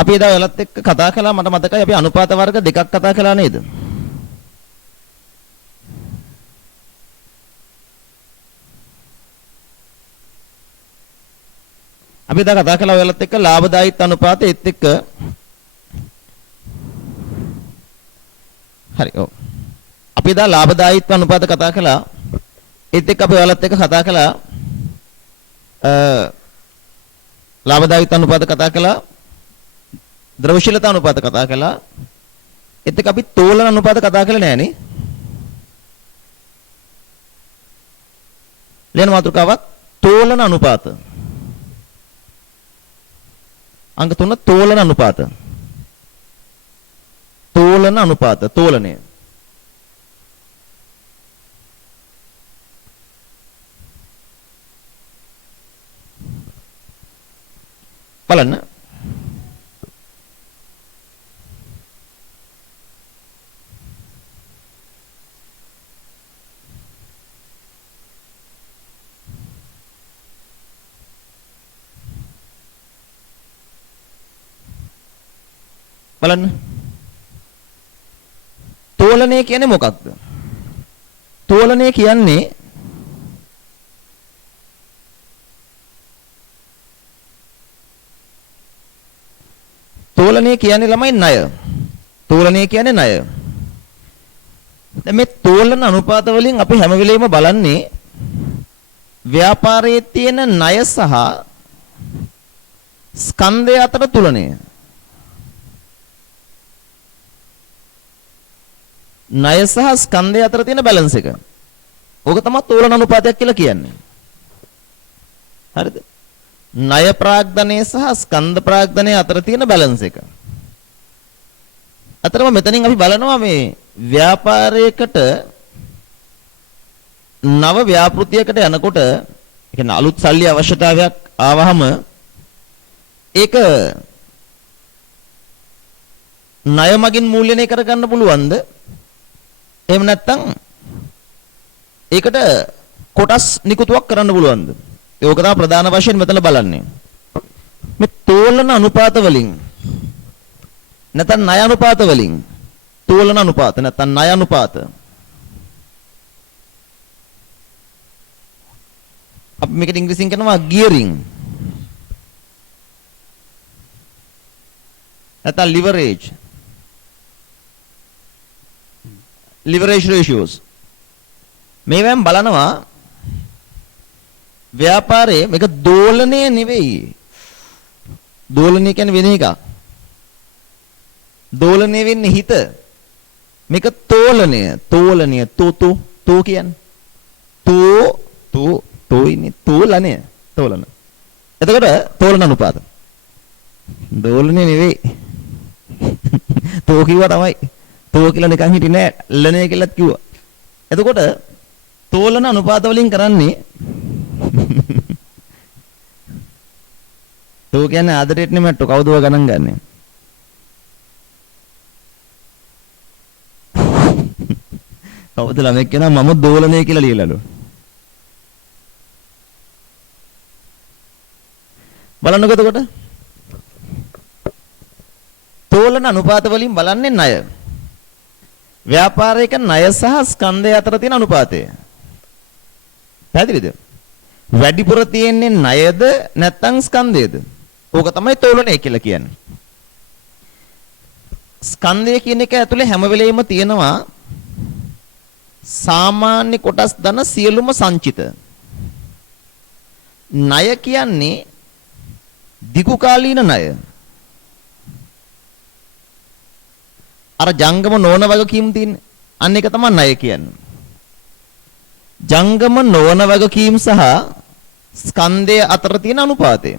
අපි එදා ඔයාලත් එක්ක කතා කළා මට මතකයි අපි අනුපාත වර්ග දෙකක් කතා කළා නේද? අපි එදා කතා කළා ඔයාලත් එක්ක ලාභදායීත්ව අනුපාතය ඒත් එක්ක හරි ඔව්. අපි එදා ලාභදායීත්ව අනුපාත කතා කළා. ඒත් එක්ක අපි ඔයාලත් එක්ක කතා කළා ලාභදායීත්ව අනුපාත කතා කළා. ද්‍රවශීලතා අනුපාත කතා කළා. ඒත් එක්ක අපි තෝලන අනුපාත කතා කළේ නෑ නේ. ලේන මාතෘකාවක් තෝලන අනුපාත. අංක 3 තෝලන අනුපාත. තෝලන අනුපාත තෝලනය. බලන්න. බලන්න. තෝලනය කියන්නේ මොකක්ද? තෝලනය කියන්නේ ළමයි ණය. තෝලනය කියන්නේ ණය. දැන් මේ තෝලන අනුපාත වලින් අපි හැම වෙලෙම බලන්නේ ව්‍යාපාරයේ තියෙන ණය සහ ස්කන්ධය අතර තුලනය. ණය සහ ස්කන්ධය අතර තියෙන බැලන්ස් එක. ඕක තමයි තෝලන අනුපාතයක් කියලා කියන්නේ. හරිද? ණය ප්‍රාග්ධනය සහ ස්කන්ධ ප්‍රාග්ධනය අතර තියෙන බැලන්ස් එක. අතරම මෙතනින් අපි බලනවා මේ ව්‍යාපාරයකට නව ව්‍යාපෘතියකට යනකොට ඒ කියන්නේ අලුත් සල්ලි අවශ්‍යතාවයක් ආවහම ඒක ණය මගින් මූල්‍යණය කරගන්න පුළුවන්ද? එහෙම නැත්නම් ඒකට කොටස් නිකුතුවක් කරන්න පුළුවන්ද? ඒක තමයි ප්‍රධාන වශයෙන් මෙතන බලන්නේ. මේ තෝලන අනුපාත වලින් නැත්නම් ණය අනුපාත වලින් තෝලන අනුපාත නැත්නම් ණය අනුපාත අපි මේකට ඉංග්‍රීසියෙන් කියනවා ගියරින් නැත්නම් ලිවරේජ් රේෂියෝස් මේවෙන් බලනවා ව්‍යාපාරයේ මේක දෝලනය නෙවෙයි. දෝලනය කියන්නේ වෙන එකක්. දෝලනය වෙන්නේ හිත. මේක තෝලනය. තෝලනය තෝ කියන්නේ. තෝ ඉන්නේ තෝලනය. තෝලන. එතකොට තෝලන අනුපාත. දෝලනය නෙවෙයි. තෝ කිව්වා තමයි. තෝ කියලා නිකන් හිටියේ නෑ. ලනය කියලාත් කිව්වා. එතකොට තෝලන අනුපාත වලින් කරන්නේ තෝ කියන්නේ ආදරෙට නෙමෙට්ටෝ කවුදව ගණන් ගන්නෙ. කවුද ළමෙක් කියනවා මම දෝලනය කියලා ලියලාලු. බලන්නකො එතකොට තෝලන අනුපාත වලින් බලන්නේ ණය. ව්‍යාපාරයක ණය සහ ස්කන්ධය අතර තියෙන අනුපාතය. පැහැදිලිද? වැඩිපුර තියෙන්නේ ණයද නැත්නම් ස්කන්ධයද? ඕක තමයි තෝලනය කියලා කියන්නේ. ස්කන්ධය කියන එක ඇතුලේ හැම වෙලෙම තියෙනවා සාමාන්‍ය කොටස් ධන සියලුම සංචිත. ණය කියන්නේ දිගු කාලීන ණය. අර ජංගම නොවන වගකීම් තියෙන්නේ. අන්න ඒක තමයි ණය කියන්නේ. ජංගම නොවන වගකීම් සහ ස්කන්ධය අතර තියෙන අනුපාතය.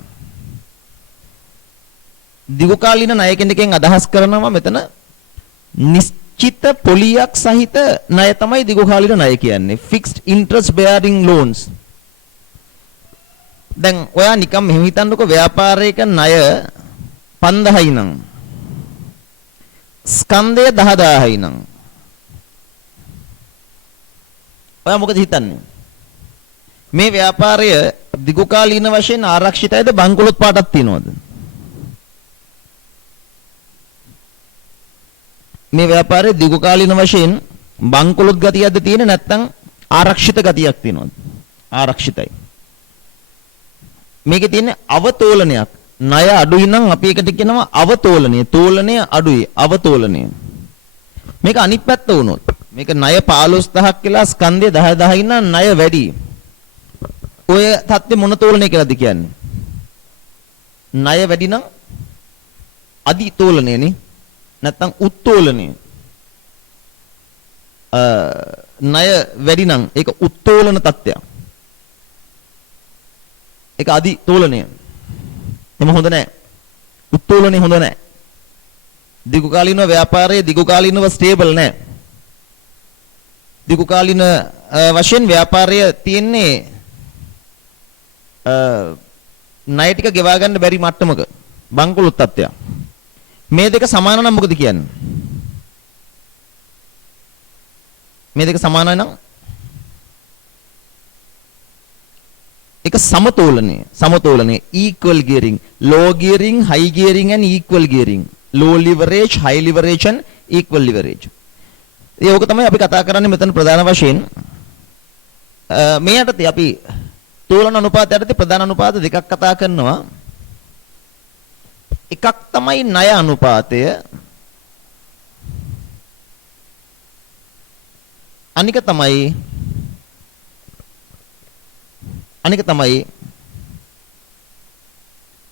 දිගු කාලීන ණය කියන එකෙන් අදහස් කරනවා මෙතන නිශ්චිත පොලියක් සහිත ණය තමයි දිගු කාලීන ණය කියන්නේ. fixed interest bearing loans. දැන් ඔයා නිකම් මෙහෙම හිතන්නකො ව්‍යාපාරයක ණය 5000යි නම් ස්කන්ධය 10000යි නම් ඔයා මොකද හිතන්නේ? මේ ව්‍යාපාරය දිගු කාලීන වශයෙන් ආරක්ෂිතයිද බංකොලොත් පාටක් තියනවද? මේ ව්‍යාපාරයේ දීර්ඝ කාලීන වශයෙන් බංකොලොත් ගතියක්ද තියෙන්නේ නැත්නම් ආරක්ෂිත ගතියක් තියෙනවද? ආරක්ෂිතයි. මේකේ තියෙන්නේ අවතෝලනයක්. ණය අඩුයි නම් අපි එකට කියනවා අවතෝලනය. තෝලනය අඩුයි. අවතෝලනය. මේක අනිත් පැත්ත වුණොත් මේක ණය 15000ක් කියලා ස්කන්ධය 10000 ඉන්න ණය වැඩි. ඔය தත්ත්වෙ මොන තෝලනය කියලාද කියන්නේ? ණය වැඩි නම් අධිතෝලනයනේ. නැත්නම් උත්තෝලනය. ණය වැඩි නම් ඒක උත්තෝලන තත්ත්වයක්. ඒක අධිතෝලනය. එම හොඳ නැහැ. උත්තෝලනේ හොඳ නැහැ. දීර්ඝ කාලීනව ව්‍යාපාරයේ දීර්ඝ කාලීනව ස්ටේබල් නැහැ. දීර්ඝ කාලීන වශයෙන් ව්‍යාපාරය තියෙන්නේ ණය ටික ගෙවා ගන්න බැරි මට්ටමක බංකොලොත් තත්ත්වයක්. මේ දෙක සමාන නම් මොකද කියන්නේ? මේ දෙක සමානයි නම් ඒක සමතෝලනය equal gearing, low gearing, high gearing and equal gearing, low leverage, high leverage and equal leverage. ඒක තමයි අපි කතා කරන්නේ මෙතන ප්‍රධාන වශයෙන්. මේ යටතේ අපි තෝලන අනුපාත යටතේ ප්‍රධාන අනුපාත දෙකක් කතා කරනවා. එකක් තමයි ණය අනුපාතය. අනික තමයි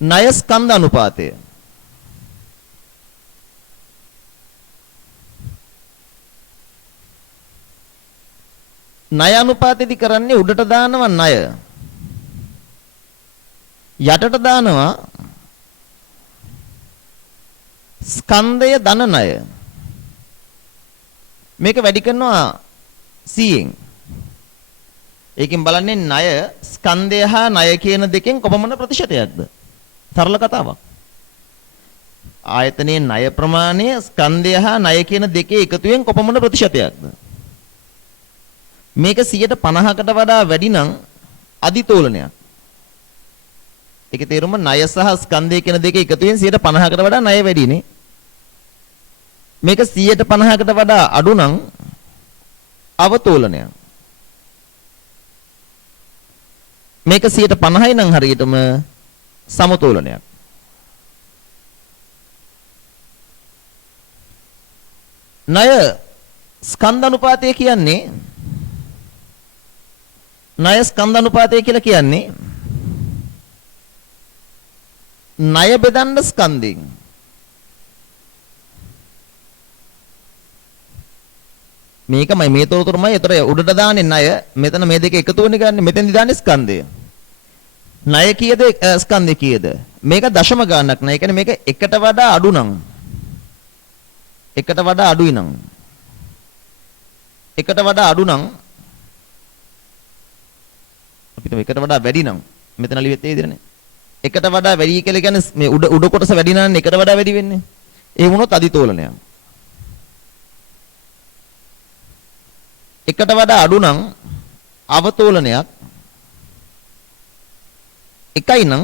ණය ස්කන්ධ අනුපාතය. ණය අනුපාතෙදි කරන්නේ උඩට දානවා ණය. යටට දානවා ස්කන්ධය ධන ණය. මේක වැඩි කරනවා 100න්. ඒකෙන් බලන්නේ ණය ස්කන්ධය හා ණය කියන දෙකෙන් කොපමණ ප්‍රතිශතයක්ද? සරල කතාවක්. ආයතනයේ ණය ප්‍රමාණය ස්කන්ධය හා ණය කියන දෙකේ එකතුවෙන් කොපමණ ප්‍රතිශතයක්ද? මේක 150කට වඩා වැඩි නම් අධිතෝලනයක්. ඒකේ තේරුම ණය සහ ස්කන්ධය කියන දෙකේ එකතුවෙන් 150කට වඩා ණය වැඩිනේ. මේක 150කට වඩා අඩු නම් අවතෝලනයක්. මේක 150යි නම් හරියටම සමතෝලනයක්. ණය ස්කන්ධ අනුපාතය කියන්නේ ණය ස්කන්ධ අනුපාතය කියලා කියන්නේ ණය බෙදන්න ස්කන්ධයෙන්. මේකමයි මේ තොරතුරුමයි. ඒතර උඩට දාන්නේ ණය. මෙතන මේ දෙක එකතු වෙන්නේ ගන්න. මෙතෙන්දි දාන්නේ ස්කන්ධය. ණය කීයද ස්කන්ධය කීයද? මේක දශම ගානක් නෑ. ඒ කියන්නේ මේක එකට වඩා අඩු නම් එකට වඩා අඩුයි නම් එකට වඩා අඩු නම් අපිට එකට වඩා වැඩි නම් මෙතන ලිවෙත් ඒ විදිහනේ. එකට වඩා වැඩි කියලා කියන්නේ මේ උඩ කොටස වැඩි නම් එකට වඩා වැඩි වෙන්නේ. ඒ වුණොත් අධිතෝලනයක්. එකට වඩා අඩු නම් අවතෝලනයක්. එකයි නම්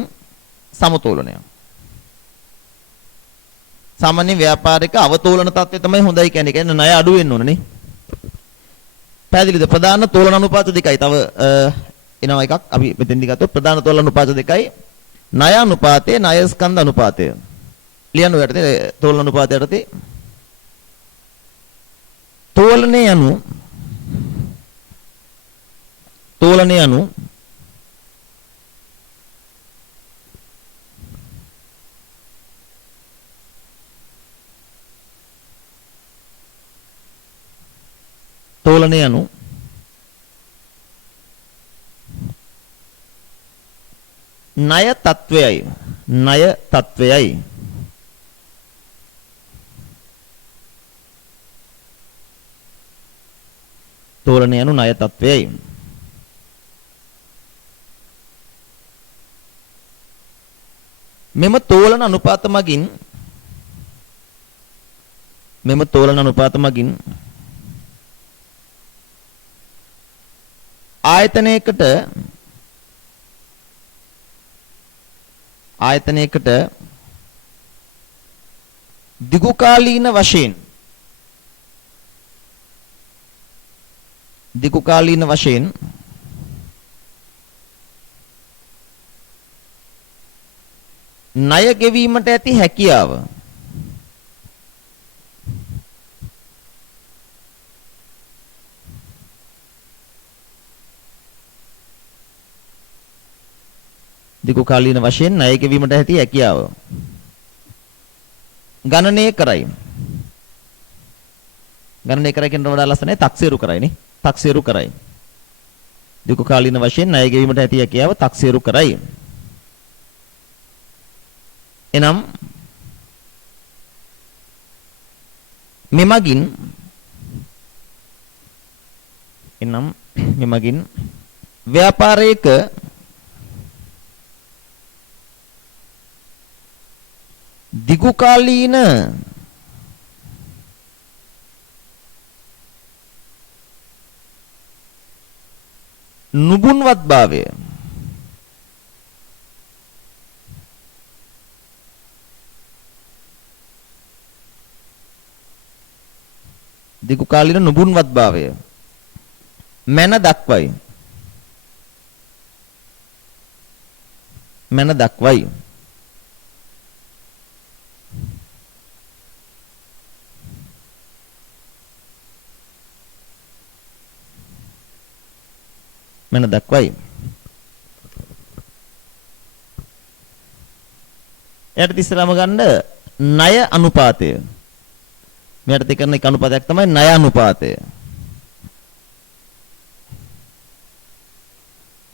සමතෝලනයක්. සාමාන්‍ය ව්‍යාපාරික අවතෝලන තත්ත්වය තමයි හොඳයි කියන්නේ. ඒ කියන්නේ ණය අඩු වෙන්න ඕනේ. පැහැදිලිද? ප්‍රධාන තෝලන අනුපාත දෙකයි. තව එනවා එකක් අපි මෙතෙන්දි ගත්තොත් ප්‍රධාන තෝලන අනුපාත දෙකයි. ණය අනුපාතය, ණය ස්කන්ධ අනුපාතය. ලියන්න යටතේ තෝලන අනුපාතය යටතේ තෝලනයේ අනු ණය තත්වයයි තෝලනය යනු ණය තත්වයයි. මෙම තෝලන අනුපාත මගින් ආයතනයකට දිගු කාලීන වශයෙන් දිගු කාලීන වශයෙන් ණය ගෙවීමට ඇති හැකියාව දිගු කාලීන වශයෙන් ණය ගෙවීමට ඇති හැකියාව ගණනය කරයි. ගණනය කරයි කියන වඩා ලස්සනයි තක්සේරු කරයි නේ. තක්සේරු කරයි. දිගු කාලීන වශයෙන් ණය ගෙවීමට ඇති හැකියාව තක්සේරු කරයි. එනම් මෙමගින් ව්‍යාපාරයක දිගු කාලීන නුබුන්වත්භාවය දිගු කාලීන නුබුන්වත්භාවය මැන දක්වයි. මැන දක්වයි. මැන දක්වයි. යට ඉස්සරහම ගන්න ණය අනුපාතය. මෙයට තිකරන එක අනුපාතයක් තමයි ණය අනුපාතය.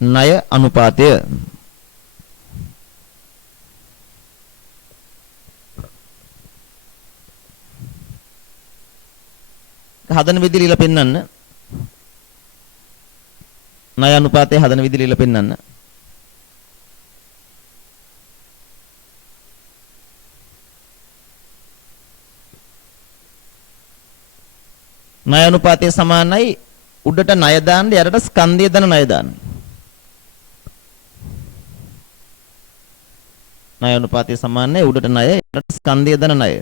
ණය අනුපාතය හදන විදිහ ලියලා පෙන්නන්න. ණය අනුපාතය හදන විදිහ ලියලා පෙන්නන්න. ණය අනුපාතය සමානයි උඩට ණය දාන්න යටට ස්කන්ධය දන ණය දාන්න. ණය අනුපාතය සමානයි උඩට ණය යටට ස්කන්ධය දන ණය.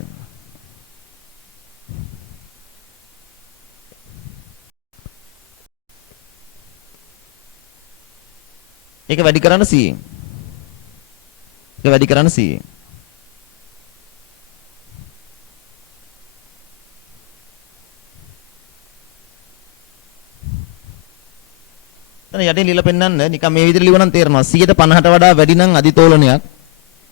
ඒක වැඩි කරන්න 100න්. ඒක වැඩි කරන්න 100න්. එතන යටින් ලියලා පෙන්නන්න නිකන් මේ විදිහට ලියවනම් තේරෙනවා 150ට වඩා වැඩි නම් අදිතෝලනයක්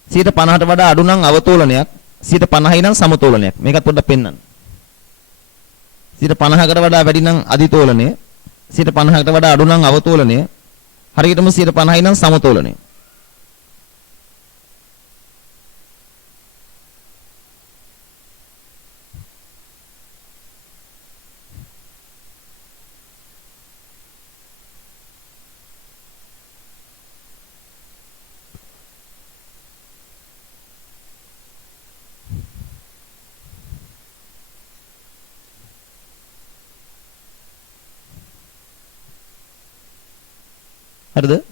150ට වඩා අඩු නම් අවතෝලනයක් 150යි නම් සමතෝලනයක්. මේකත් පොඩ්ඩක් පෙන්නන්න. 150කට වඩා වැඩි නම් අදිතෝලනය 150කට වඩා අඩු නම් අවතෝලනය හරියටම 150යි නම් සමතෝලනය. හරිද?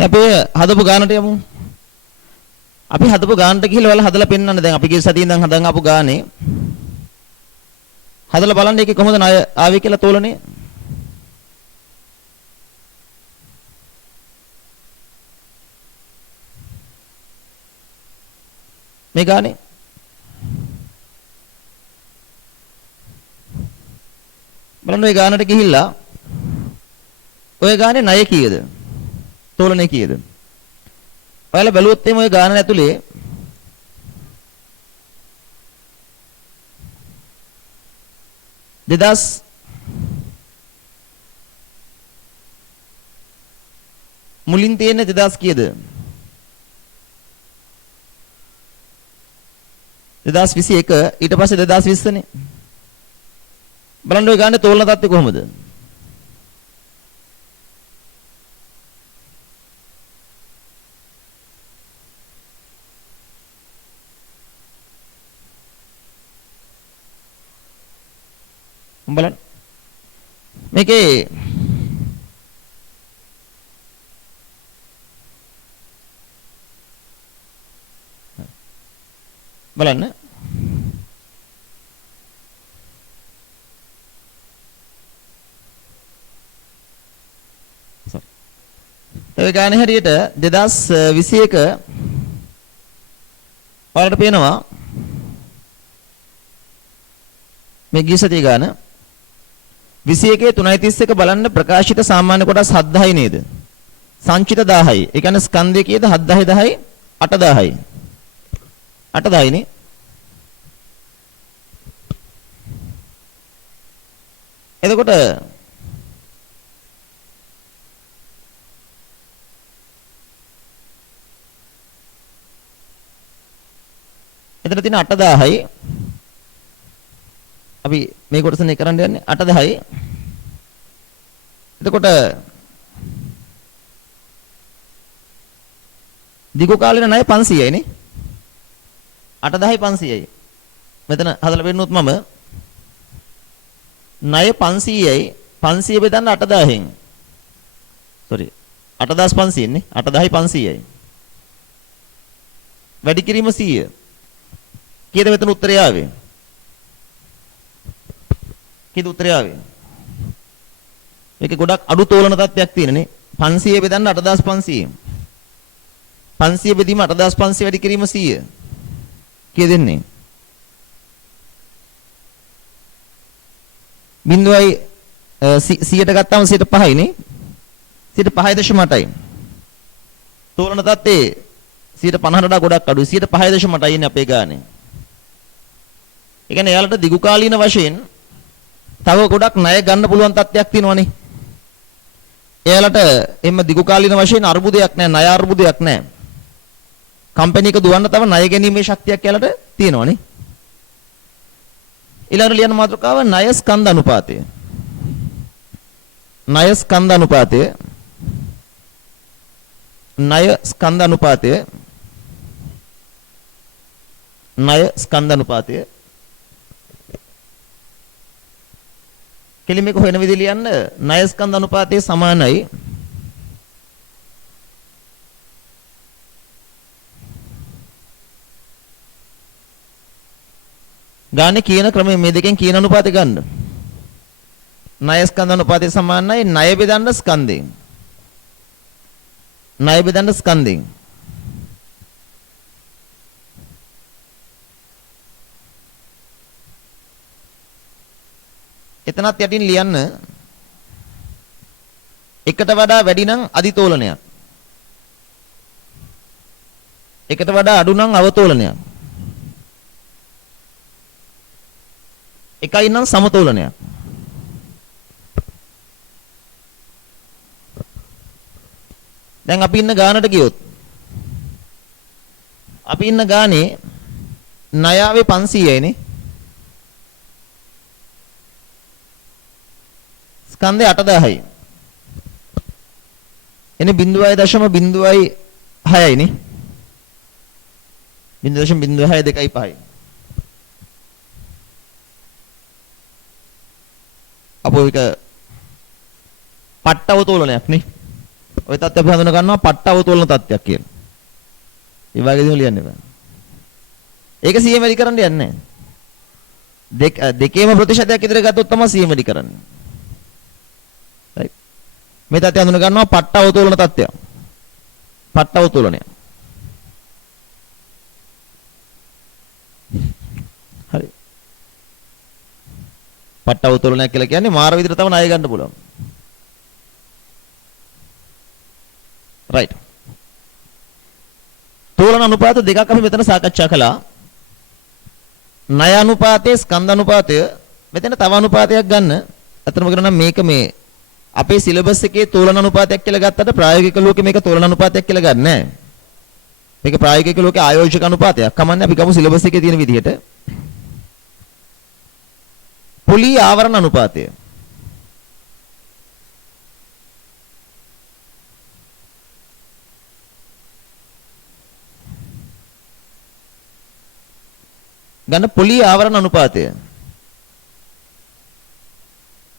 අපි හදපු ගානට යමු. අපි හදපු ගානට ගිහිල්ලා ඔයාලා හදලා පෙන්නන්න. දැන් අපි ගිය සතියේ ඉඳන් හදන් ආපු ගානේ හදලා බලන්න ඒකේ කොහොමද ණය ආවේ කියලා තෝලනේ. මේ ගානේ බලන්න ඔය ගානට ගිහිල්ලා ඔය ගානේ ණය කීයද? තෝලනය කීයද? ඔයාලා බැලුවොත් එimhe ওই ගානන ඇතුලේ දෙදස් මුලින් තියෙන 2000 කීයද? 2021 ඊට පස්සේ 2020 නේ. බලන්න ඔය ගානේ තෝලන තත්ත්වය කොහොමද? බලන්න. මේකේ බලන්න ඒ ගානේ හරියට 2021 ඔයාලට පේනවා මේ ගිය සතිය ගාන 21 3:31 බලන්න ප්‍රකාශිත සාමාන්‍ය කොටස් 7000යි නේද? සංචිත 1000යි. ඒ කියන්නේ ස්කන්ධය කීයද? 7000 10යි 8000යි. 8000යි නේ. එතකොට එතන තියෙන 8000යි අපි මේ කොටසනේ කරන්න යන්නේ 8000යි. එතකොට දිගු කාලින ණය 500යි නේ. 8000යි 500යි. මෙතන හදලා පෙන්නුවොත් මම ණය 500යි 500 බෙදන්න 8000න්. sorry 8500 නේ. 8000යි 500යි. වැඩි කිරීම 100. කීයද මෙතන උත්තරය ආවේ? කීයද උත්තරය ආවේ? මේක ගොඩක් අඩු තෝලන තත්ත්වයක් තියෙනනේ. 500 බෙදන්න 8500. 500 බෙදීම 8500 වැඩි කිරීම 100. කීයද දෙන්නේ? බිඳුවයි 100ට ගත්තාම 105යි නේ. 105.8යි. තෝලන තත්ත්වයේ 150ට වඩා ගොඩක් අඩුයි. 105.8යි ඉන්නේ අපේ ගානේ. ඒ කියන්නේ එයාලට දිගු කාලීන වශයෙන් තව ගොඩක් ණය ගන්න පුළුවන් තත්ත්වයක් තියෙනවනේ. එයාලට එම්ම දිගු කාලීන වශයෙන් අර්බුදයක් නැහැ, ණය අර්බුදයක් නැහැ. කම්පැනි එක දුවන්න තව ණය ගැනීමේ ශක්තියක් එයාලට තියෙනවනේ. ඊළඟට ලියන මාතෘකාව ණය ස්කන්ධ අනුපාතය. ණය ස්කන්ධ අනුපාතය. ණය ස්කන්ධ අනුපාතය. ණය ස්කන්ධ අනුපාතය. කෙලිමේක හොයන විදිහ ලියන්න ණය ස්කන්ධ අනුපාතය සමානයි ගානේ කියන ක්‍රමය මේ දෙකෙන් කියන අනුපාතය ගන්න. ණය ස්කන්ධ අනුපාතය සමානයි ණය බෙදන්න ස්කන්ධයෙන්. ණය බෙදන්න ස්කන්ධයෙන්. එතනත් යටින් ලියන්න එකට වඩා වැඩි නම් අදිතෝලනයක්. එකට වඩා අඩු නම් අවතෝලනයක්. එකයි නම් සමතෝලනයක්. දැන් අපි ඉන්න ගානට ගියොත් අපි ඉන්න ගානේ ණයාවේ 500යි නේ. ස්කන්ධය 8000යි. එනේ 0.06යි නේ. 0.0625යි. අපෝ එක පට්ටව තෝලනයක් නේ. ඔය තත්ත්වය අපි හඳුන ගන්නවා පට්ටව තෝලන තත්ත්වයක් කියලා. ඒ වගේදීම ලියන්න බෑ. ඒක 100 වැඩි කරන්න යන්නේ නැහැ. දෙකේම ප්‍රතිශතයක් ඉදිරිය ගත්තොත් තමයි 100 වැඩි කරන්නේ. right. මේ තත්ත්වය හඳුන ගන්නවා පට්ටව තෝලන තත්ත්වය. පට්ටව තෝලනය. හරි. පට්ටව තෝලනයක් කියලා කියන්නේ මාර විදිහට තව ණය ගන්න පුළුවන්. right. තෝලන අනුපාත දෙකක් අපි මෙතන සාකච්ඡා කළා. ණය අනුපාතයේ ස්කන්ධ අනුපාතය මෙතන තව අනුපාතයක් ගන්න. අතරම කරනවා මේක මේ අපේ සිලබස් එකේ තෝලන අනුපාතයක් කියලා ගත්තට ප්‍රායෝගික ලෝකේ මේක තෝලන අනුපාතයක් කියලා ගන්න නැහැ. මේක ප්‍රායෝගික ලෝකේ ආයෝජක අනුපාතයක්. කමන්නේ අපි ගමු සිලබස් එකේ තියෙන විදිහට. පොලී ආවරණ අනුපාතය. ගන්න පොලී ආවරණ අනුපාතය.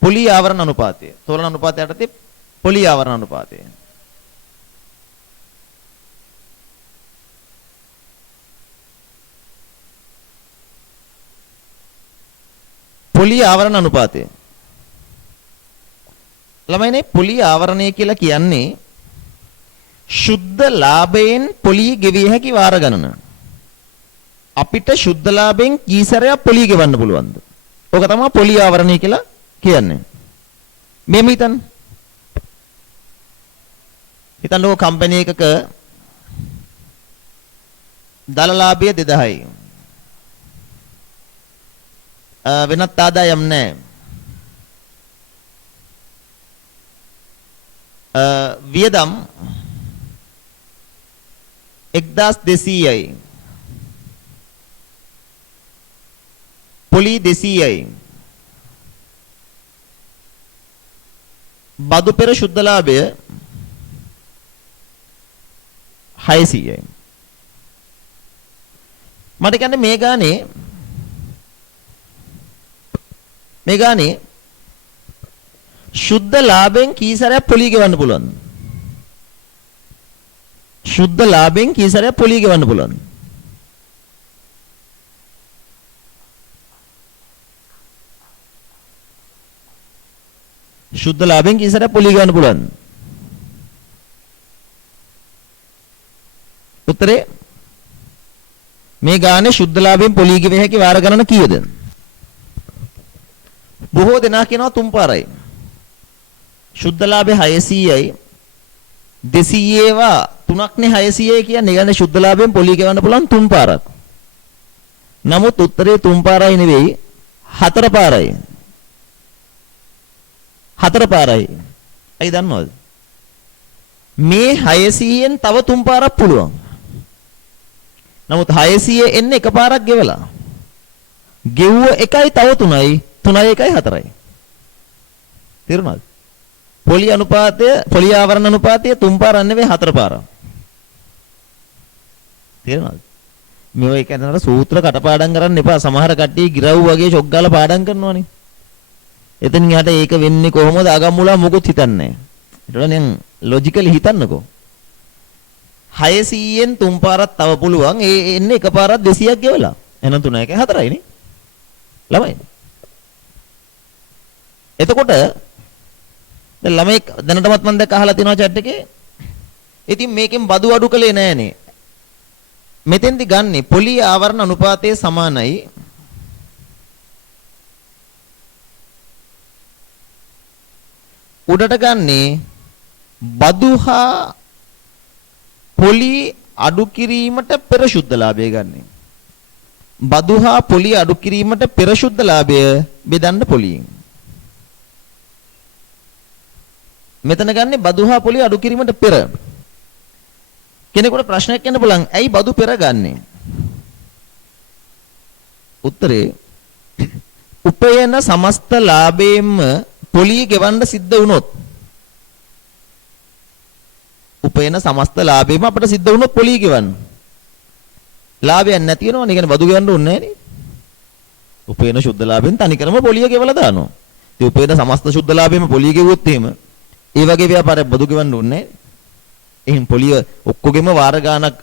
පොලී ආවරණ අනුපාතය. තෝලන අනුපාතය යටතේ පොලී ආවරණ අනුපාතය. පොලී ආවරණ අනුපාතය. ළමයිනේ පොලී ආවරණය කියලා කියන්නේ ශුද්ධ ලාභයෙන් පොලී ගෙවිය හැකි වාර ගණන. අපිට ශුද්ධ ලාභයෙන් කී සැරයක් පොලී ගෙවන්න පුළුවන්ද? ඕක තමයි පොලී ආවරණය කියලා කියන්නේ. මෙහෙම හිතන්න. හිතන්නකෝ කම්පැනි එකක දල ලාභය 2000යි. වෙනත් ආදායම් නැහැ. වියදම් 1200යි. පොලී 200යි. බදු පෙර ශුද්ධ ලාභය 600යි. මට කියන්නේ මේ ගානේ ශුද්ධ ලාභයෙන් කී සැරයක් පොලී ගෙවන්න පුළුවන්ද? ශුද්ධ ලාභයෙන් කී සැරයක් පොලී ගෙවන්න පුළුවන්ද? ශුද්ධ ලාභයෙන් කී සැරයක් පොලී ගෙවන්න පුළුවන්ද? උත්තරේ මේ ගානේ ශුද්ධ ලාභයෙන් පොලී ගෙවිය හැකි වාර ගණන කීයද? බොහෝ දෙනා කියනවා 3 පාරයි. ශුද්ධ ලාභය 600යි. 200 ඒවා 3ක්නේ 600යි කියන්නේ. ගන්නේ ශුද්ධ ලාභයෙන් පොලී ගෙවන්න පුළුවන් 3 පාරක්. නමුත් උත්තරේ 3 පාරයි නෙවෙයි 4 පාරයි. 4 පාරයි. ඇයි දන්නවද? මේ 600න් තව 3 පාරක් පුළුවන්. නමුත් 600 එන්නේ එක පාරක් ගෙවලා. ගෙව්ව එකයි තව 3යි. 3යි 1යි 4යි. තේරුණාද? පොලී අනුපාතය පොලී ආවරණ අනුපාතය 3 පාරක් නෙවෙයි 4 පාරක්. තේරුණාද? මේවා එක නතර සූත්‍ර කටපාඩම් කරන්න එපා. සමහර කට්ටිය ගිරව් වගේ ෂොක් ගාලා පාඩම් කරනවානේ. එතනින් යට ඒක වෙන්නේ කොහොමද? අගම් මුලා මොකුත් හිතන්නේ නැහැ. ඊට වඩා දැන් ලොජිකලි හිතන්නකෝ. 600න් 3 පාරක් තව පුළුවන්. ඒ එන්නේ එක පාරක් 200ක් ගෙවලා. එහෙනම් 3 1 4යි නේ. ළමයි. එතකොට දැන් ළමයි දැනටමත් මම දැක්ක අහලා තියෙනවා chat එකේ. ඉතින් මේකෙන් බදු අඩු කළේ නෑනේ. මෙතෙන්දි ගන්නෙ පොලී ආවරණ අනුපාතයේ සමානයි උඩට ගන්නෙ බදු හා පොලී අඩු කිරීමට පෙර ශුද්ධ ලාභය ගන්නෙ. බදු හා පොලී අඩු කිරීමට පෙර ශුද්ධ ලාභය බෙදන්න පොලියෙන්. මෙතන ගන්නෙ බදු හා පොලී අඩු කිරීමට පෙර. කෙනෙකුට ප්‍රශ්නයක් කියන්න පුළුවන්. ඇයි බදු පෙර ගන්නෙ? උත්තරේ උපයන සමස්ත ලාභයෙන්ම පොලී ගෙවන්න සිද්ධ වුණොත් උපයන සමස්ත ලාභයෙන්ම අපිට සිද්ධ වුණොත් පොලී ගෙවන්න. ලාභයක් නැති වෙනවනේ. ඒ කියන්නේ බදු ගෙවන්න ඕනේ නෑනේ. උපයන ශුද්ධ ලාභයෙන් තනිකරම පොලිය ගෙවලා දානවා. ඉතින් උපයන සමස්ත ශුද්ධ ලාභයෙන්ම පොලිය ගෙවුවොත් එහෙම ඒ වගේ ව්‍යාපාරයක් බදු ගෙවන්න ඕනේ නෑනේ. එහෙනම් පොලිය ඔක්කොගෙම වාර ගානක්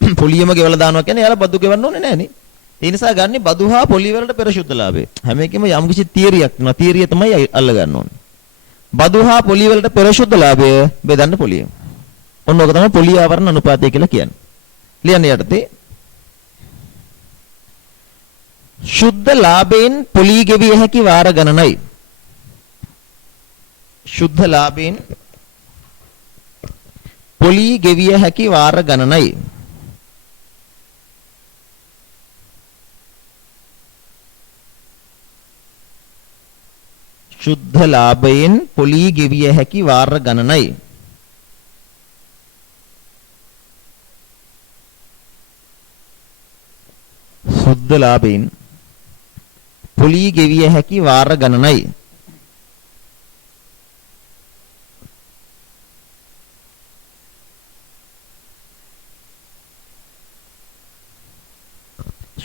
පොලියම ගෙවලා දානවා කියන්නේ යාලා බදු ගෙවන්න ඕනේ නෑනේ. ඒ නිසා ගන්නේ බදු හා පොලිය වලට පෙර ශුද්ධ ලාභය. හැම එකෙම යම් කිසි තියරියක් තියෙනවා. තියරිය තමයි අල්ල ගන්න ඕනේ. බදු හා පොලිය වලට පෙර ශුද්ධ ලාභය බෙදන්න පොලිය. ඔන්න ඔක තමයි පොලිය ආවරණ අනුපාතය කියලා කියන්නේ. ලියන්න යටතේ ශුද්ධ ලාභයෙන් පොලී ගෙවිය හැකි වාර ගණනයි. ශුද්ධ ලාභයෙන් පොලී ගෙවිය හැකි වාර ගණනයි. ශුද්ධ ලාභයෙන් පොලී ගෙවිය හැකි වාර ගණනයි. ශුද්ධ ලාභයෙන් පොලී ගෙවිය හැකි වාර ගණනයි.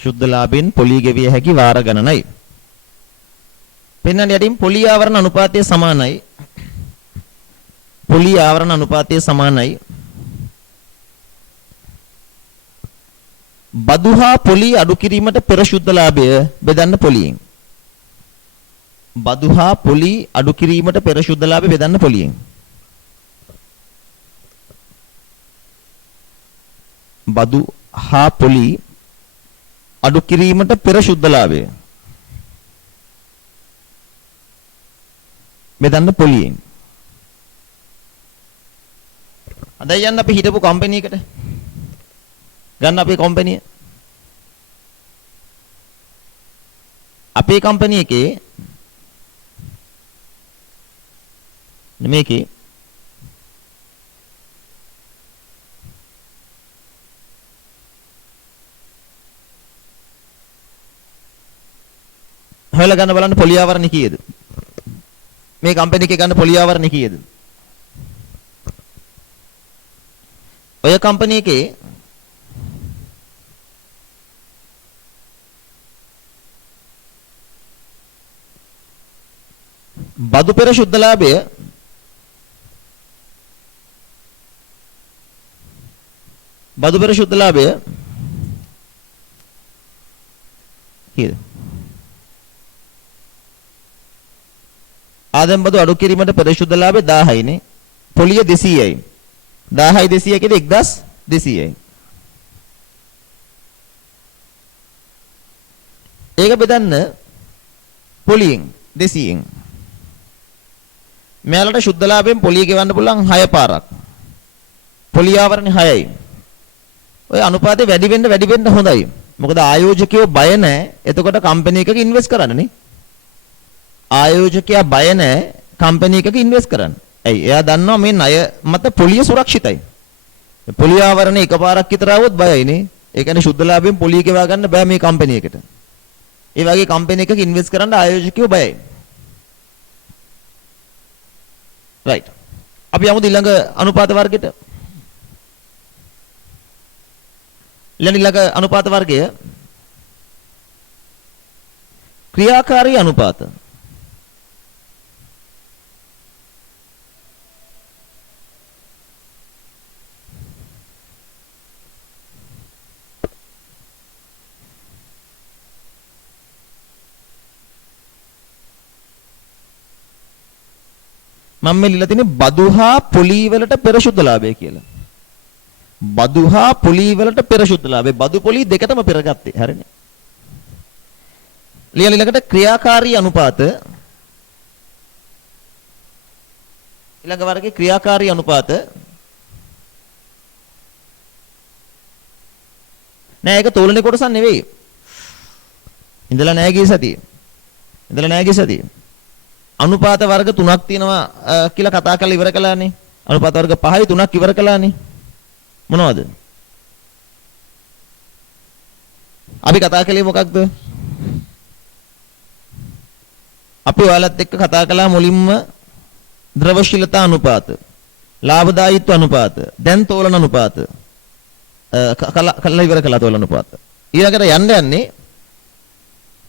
ශුද්ධ ලාභයෙන් පොලී ගෙවිය හැකි වාර ගණනයි. පෙන්වන්න යටින් පොලී ආවරණ අනුපාතය සමානයි. පොලී ආවරණ අනුපාතය සමානයි. බදු හා පොලී අඩු කිරීමට පෙර ශුද්ධ ලාභය බෙදන්න පොලියෙන්. බදු හා පොලී අඩු කිරීමට පෙර ශුද්ධ ලාභය බෙදන්න පොලියෙන්. බදු හා පොලී අඩු කිරීමට පෙර ශුද්ධ ලාභය බෙදන්න පොලියෙන්. අද යන්න අපි හිටපු කම්පැනි එකට. ගන්න අපේ කම්පැනි. අපේ කම්පැනි එකේ මේකේ හොයලා ගන්න බලන්න පොලි ආවරණ කීයද? මේ කම්පැනි එකේ ගන්න පොලි ආවරණ කීයද? ඔය කම්පැනි එකේ බදු පෙර ශුද්ධ ලාභය කීයද? ආදායම් බදු අඩු කිරීමට පෙර ශුද්ධ ලාභය 1000යි නේ. පොලිය 200යි. 1000යි 200 කියද 1200යි. ඒක බෙදන්න පොලියෙන් 200න්. මෙයාලට ශුද්ධ ලාභයෙන් පොලිය ගෙවන්න පුළුවන් 6 පාරක්. පොලිය ආවරණේ 6යි. ඔය අනුපාතය වැඩි වෙන්න හොඳයි. මොකද ආයෝජකයෝ බය නැහැ. එතකොට කම්පැනි එකක ඉන්වෙස්ට් කරන්න නේ. ආයෝජකයා බය නැහැ කම්පැනි එකක ඉන්වෙස්ට් කරන්න. ඇයි? එයා දන්නවා මේ ණය මත පොලිය සුරක්ෂිතයි. පොලිය ආවරණේ එකපාරක් විතර આવොත් බයයි නේ. ඒ කියන්නේ ශුද්ධ ලාභයෙන් පොලිය ගෙවා ගන්න බෑ මේ කම්පැනි එකට. ඒ වගේ කම්පැනි එකක ඉන්වෙස්ට් කරන්න ආයෝජකයෝ බයයි. රයිට්. අපි යමුද ඊළඟ අනුපාත වර්ගයට? ඊළඟ අනුපාත වර්ගය ක්‍රියාකාරී අනුපාත. මම මේ ලියලා තියෙන්නේ බදු හා පොලී වලට පෙර ශුද්ධ ලාභය කියලා. බදු හා පොලී වලට පෙර ශුද්ධ ලාභය. බදු පොලී දෙකටම පෙරගත්තේ. හරිනේ. ඊළඟට ක්‍රියාකාරී අනුපාත. ඊළඟ වර්ගයේ ක්‍රියාකාරී අනුපාත. නෑ ඒක තෝලනේ කොටසක් නෙවෙයි. ඉඳලා නෑ ගිය සතියේ. අනුපාත වර්ග 3ක් තියෙනවා කියලා කතා කරලා ඉවර කළානේ. අනුපාත වර්ග 5යි 3ක් ඉවර කළානේ. මොනවද? අපි කතා කළේ මොකක්ද? අපි ඔයාලත් එක්ක කතා කළා මුලින්ම ද්‍රවශීලතා අනුපාත, ලාභදායීත්ව අනුපාත, දැන් තෝලන අනුපාත. කළා ඉවර කළා තෝලන අනුපාත. ඊළඟට යන්නේ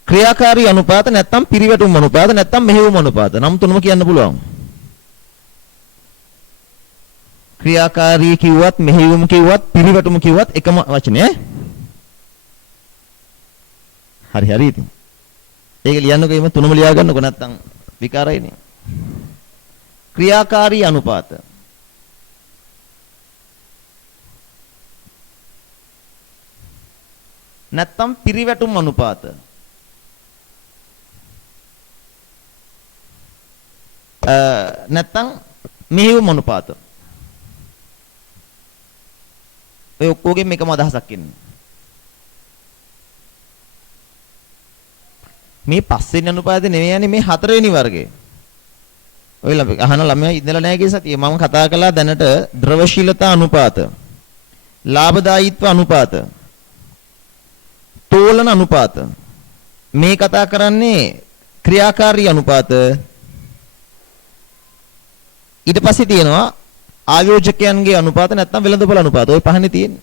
ක්‍රියාකාරී අනුපාත නැත්නම් පිරිවැටුම් අනුපාත නැත්නම් මෙහෙයුම් අනුපාත. නම් තුනම කියන්න පුළුවන්. ක්‍රියාකාරී කිව්වත් මෙහෙයුම් කිව්වත් පිරිවැටුම් කිව්වත් එකම වචනේ. හරි ඉතින්. ඒක ලියන්නකෝ එimhe තුනම ලියා ගන්නකෝ නැත්නම් විකාරයිනේ. ක්‍රියාකාරී අනුපාත. නැත්නම් පිරිවැටුම් අනුපාත. නැත්තම් මෙහෙයුම් අනුපාත. ඔය ඔක්කොගෙම එකම අදහසක් එන්නේ. මේ පස්වෙනි අනුපාතේ නෙවෙයි යන්නේ මේ හතරවෙනි වර්ගය. ඔය අහන ළමයා ඉඳලා නැහැ කිය සතියේ මම කතා කළා දැනට ද්‍රවශීලතා අනුපාත, ලාභදායීත්ව අනුපාත, තෝලන අනුපාත. මේ කතා කරන්නේ ක්‍රියාකාරී අනුපාත. ඊට පස්සේ තියෙනවා ආයෝජකයන්ගේ අනුපාත නැත්නම් වෙළඳපොළ අනුපාත. ওই පහනේ තියෙන්නේ.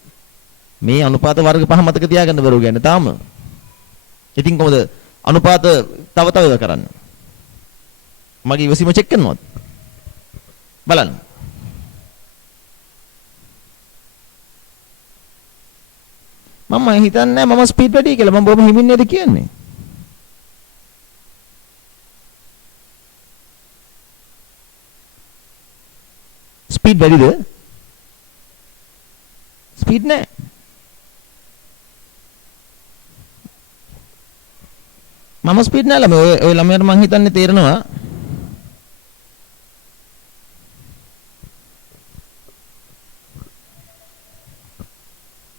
මේ අනුපාත වර්ග පහ මතක තියාගන්න බැරුව ගන්නේ තාම. ඉතින් කොහොමද අනුපාත තව තව කරන්නේ? මගේ ඉවසීම චෙක් කරනවද? බලන්න. මම හිතන්නේ මම ස්පීඩ් වැඩි කියලා. මම බොහොම හිමින් නේද කියන්නේ? ස්පීඩ් වැඩිද? ස්පීඩ් නැහැ. මම ස්පීඩ් නැහැ ළමයි. ඔය ළමයාට මං හිතන්නේ තේරෙනවා.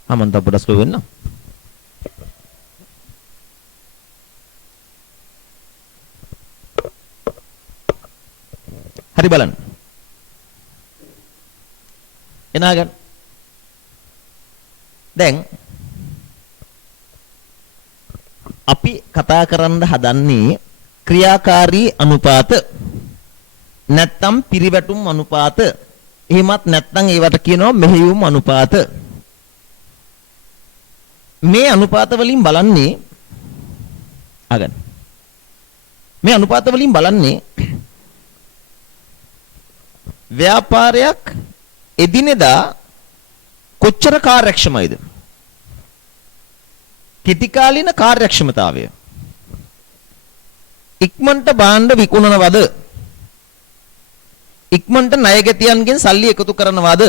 මම තව පොඩ්ඩක් ස්ලෝ වෙන්න. හරි බලන්න. එනාගන්න. දැන් අපි කතා කරන්න හදන්නේ ක්‍රියාකාරී අනුපාත නැත්නම් පිරිවැටුම් අනුපාත. එහෙමත් නැත්නම් ඒවට කියනවා මෙහෙයුම් අනුපාත. මේ අනුපාත වලින් බලන්නේ අගන්න. මේ අනුපාත වලින් බලන්නේ ව්‍යාපාරයක් එදිනෙදා කොච්චර කාර්යක්ෂමයිද? කෙටිකාලීන කාර්යක්ෂමතාවය. ඉක්මනට භාණ්ඩ විකුණනවද? ඉක්මනට ණයගැතියන්ගෙන් සල්ලි එකතු කරනවද?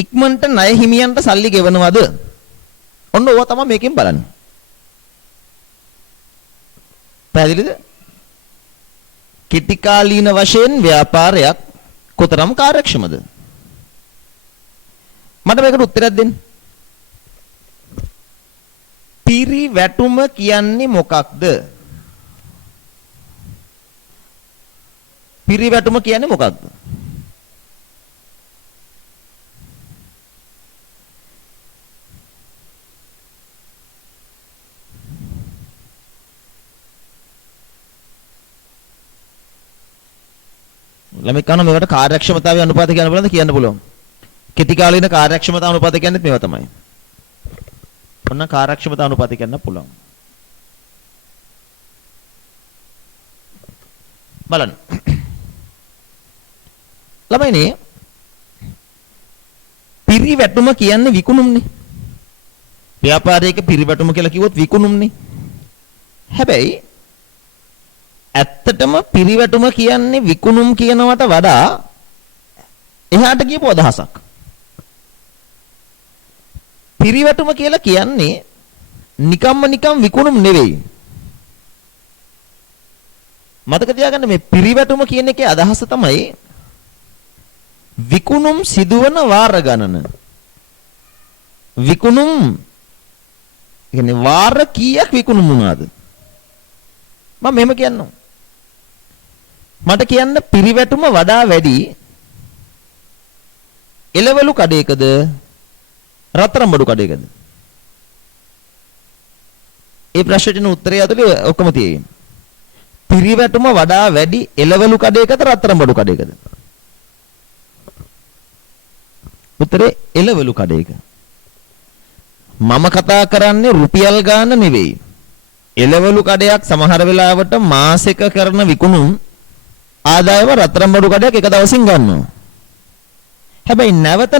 ඉක්මනට ණය හිමියන්ට සල්ලි ගෙවනවද? ඔන්න ඕවා තමයි මේකෙන් බලන්නේ. පැහැදිලිද? කෙටිකාලීන වශයෙන් ව්‍යාපාරයක් කොතරම් කාර්යක්ෂමද? මට මේකට උත්තරයක් දෙන්න. පිරිවැටුම කියන්නේ මොකක්ද? පිරිවැටුම කියන්නේ මොකක්ද? ළමයි කන මේකට කාර්යක්ෂමතාවය අනුපාත කියන්න බලන්න කියන්න පුළුවන්. කෙටිකාලීන කාර්යක්ෂමතාව අනුපාත කියන්නේත් මේවා තමයි. ඔන්න කාර්යක්ෂමතා අනුපාත කියන්න පුළුවන්. බලන්න. ළමයිනේ පිරිවැටුම කියන්නේ විකුණුම්නේ. ව්‍යාපාරයක පිරිවැටුම කියලා කිව්වොත් විකුණුම්නේ. හැබැයි ඇත්තටම පිරිවැටුම කියන්නේ විකුණුම් කියනවට වඩා එහාට ගියපු අදහසක්. පිරිවැටුම කියලා කියන්නේ නිකම් විකුණුම් නෙවෙයි. මතක තියාගන්න මේ පිරිවැටුම කියන එකේ අදහස තමයි විකුණුම් සිදුවන වාර ගණන. විකුණුම් කියන්නේ වාර කීයක් විකුණුම් වුණාද? මම මෙහෙම කියන්නම්. මට කියන්න පිරිවැටුම වඩා වැඩි එළවලු කඩේකද රත්තරන් බඩු කඩේකද? ඒ ප්‍රශ්නෙට උත්තරය ඇතුලේ ඔක්කොම තියෙයි. පිරිවැටුම වඩා වැඩි එළවලු කඩේකද රත්තරන් බඩු කඩේකද? උත්තරේ එළවලු කඩේක. මම කතා කරන්නේ රුපියල් ගාන නෙවෙයි. එළවලු කඩයක් සමහර වෙලාවට මාසෙක කරන විකුණුම් ආදායම රත්තරන් බඩු කඩයක් එක දවසින් ගන්නවා. හැබැයි නැවත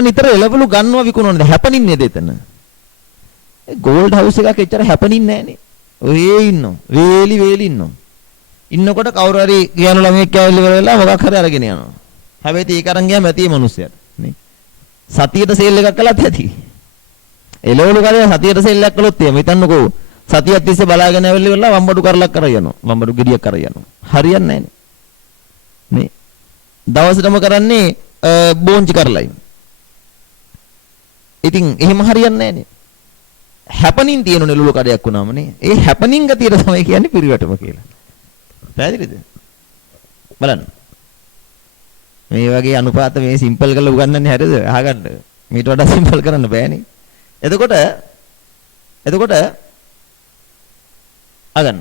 නිතර එළවලු ගන්නවා විකුණනවා. හැපනින් නේද එතන? ඒ ගෝල්ඩ් හවුස් එකක් එච්චර හැපනින් නැහනේ. ඔය ඉන්නෝ. වේලි ඉන්නෝ. ඉන්නකොට කවුරු හරි ගියනු ළමෙක් ඇවිල්ලා ඉවරලා මොකක් හරි අරගෙන යනවා. හැබැයි ඒක අරන් ගියාම ඇති මිනිස්සයාට නේ. සතියට සේල් එකක් කළත් ඇති. එළවලු කඩේ සතියට සේල් එකක් කළොත් එහෙම හිතන්නකෝ. සතියක් තිස්සේ බලාගෙන ඇවිල්ලා ඉවරලා වම්බඩු කරලක් කරා යනවා. වම්බඩු ගෙඩියක් කරා යනවා. හරියන්නේ නැහනේ. නේ දවසටම කරන්නේ බෝංචි කරලයි. ඉතින් එහෙම හරියන්නේ නැහනේ. හැපනින් තියෙනුනේ ලුණු කඩයක් වුණාම නේ. ඒ හැපනින් ගතියට තමයි කියන්නේ පිරිවැටම කියලා. පැහැදිලිද? බලන්න. මේ වගේ අනුපාත මේ සිම්පල් කරලා උගන්වන්නේ හරියද? අහගන්න. මීට වඩා සිම්පල් කරන්න බෑනේ. එතකොට අගන්න.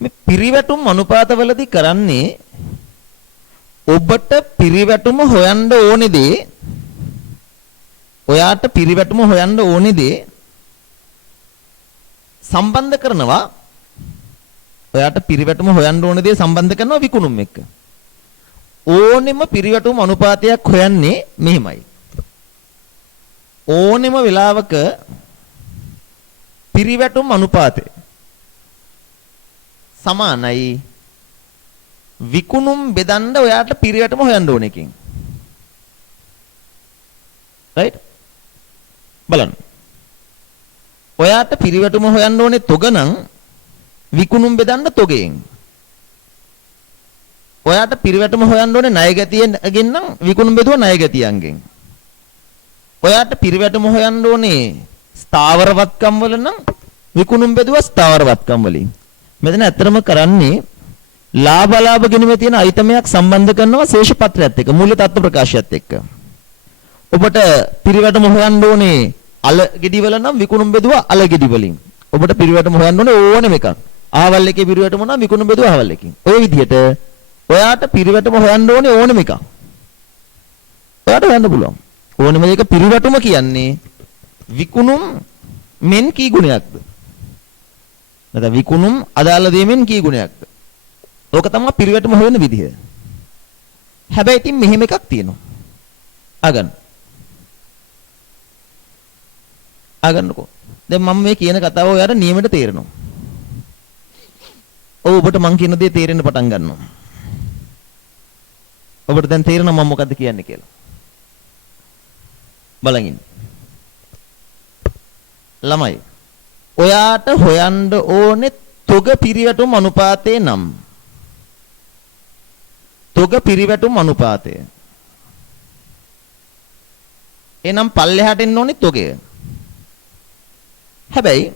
මේ පිරිවැටුම් අනුපාතවලදී කරන්නේ ඔබට පිරිවැටුම හොයන්න ඕනේ දේ ඔයාට පිරිවැටුම හොයන්න ඕනේ දේ සම්බන්ධ කරනවා. ඔයාට පිරිවැටුම හොයන්න ඕනේ දේ සම්බන්ධ කරනවා විකුණුම් එක්ක. ඕනෙම පිරිවැටුම් අනුපාතයක් හොයන්නේ මෙහිමයි. ඕනෙම වෙලාවක පිරිවැටුම් අනුපාතය සමානයි විකුණුම් බෙදන්න ඔයාට පිරිවැටුම හොයන්න ඕන එකකින්. right? බලන්න. ඔයාට පිරිවැටුම හොයන්න ඕනේ තොග නම් විකුණුම් බෙදන්න තොගයෙන්. ඔයාට පිරිවැටුම හොයන්න ඕනේ ණය ගැතියෙන් නම් විකුණුම් බෙදුව ණය ගැතියන්ගෙන්. ඔයාට පිරිවැටුම හොයන්න ඕනේ ස්ථාවර වත්කම් වල නම් විකුණුම් බෙදුව ස්ථාවර වත්කම් වලින්. මෙතන ඇත්තටම කරන්නේ ලාභ අලාභ ගිණුමේ තියෙන අයිතමයක් සම්බන්ධ කරනවා ශේෂ පත්‍රයත් එක්ක මූල්‍ය තත්ත්ව ප්‍රකාශයත් එක්ක. ඔබට පිරිවැටුම හොයන්න ඕනේ අල ගෙඩි වල නම් විකුණුම් බෙදුව අල ගෙඩි වලින්. ඔබට පිරිවැටුම හොයන්න ඕනේ ඕනෙම එකක්. ආවල් එකේ පිරිවැටුම නම් විකුණුම් බෙදුව ආවල් එකකින්. ඔය විදිහට ඔයාට පිරිවැටුම හොයන්න ඕනේ ඕනෙම එකක්. ඔයාට හොයන්න පුළුවන්. ඕනෙම එක පිරිවැටුම කියන්නේ විකුණුම් මෙන් කී ගුණයක්ද? නැත්නම් විකුණුම් අදාළ දෙමින් කී ගුණයක්ද? ඕක තමයි පිරිවැටුම හොයන විදිහ. හැබැයි ඉතින් මෙහෙම එකක් තියෙනවා. අගන්නකෝ. දැන් මම මේ කියන කතාව ඔයාලට නියමයට තේරෙනවා. ඔබට මං කියන දේ තේරෙන්න පටන් ගන්නවා. ඔබට දැන් තේරෙනවා මම මොකද්ද කියන්නේ කියලා. බලන් ඉන්න. ළමයි. ඔයාට හොයන්න ඕනේ තොග පිරිවැටුම් අනුපාතේ නම්. තොග පිරිවැටුම් අනුපාතය. එනම් පල්ලෙහාට එන්න ඕනේ තොගය. හැබැයි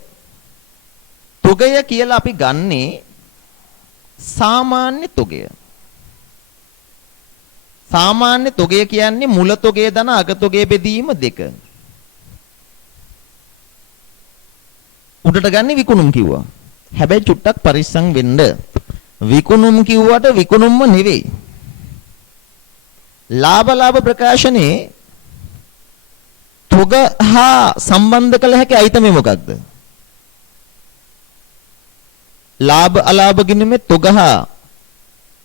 තොගය කියලා අපි ගන්නේ සාමාන්‍ය තොගය. සාමාන්‍ය තොගය කියන්නේ මුල තොගය දන අග තොගය බෙදීම දෙක. උඩට ගන්නේ විකුණුම් කිව්වා. හැබැයි චුට්ටක් පරිස්සම් වෙන්න. විකුණුම් කිව්වට විකුණුම්ම නෙවෙයි. ලාභ ප්‍රකාශනේ තොග හා සම්බන්ධ කළ හැකි අයිතමේ මොකක්ද? ලාභ අලාභ ගිණුමේ තොග හා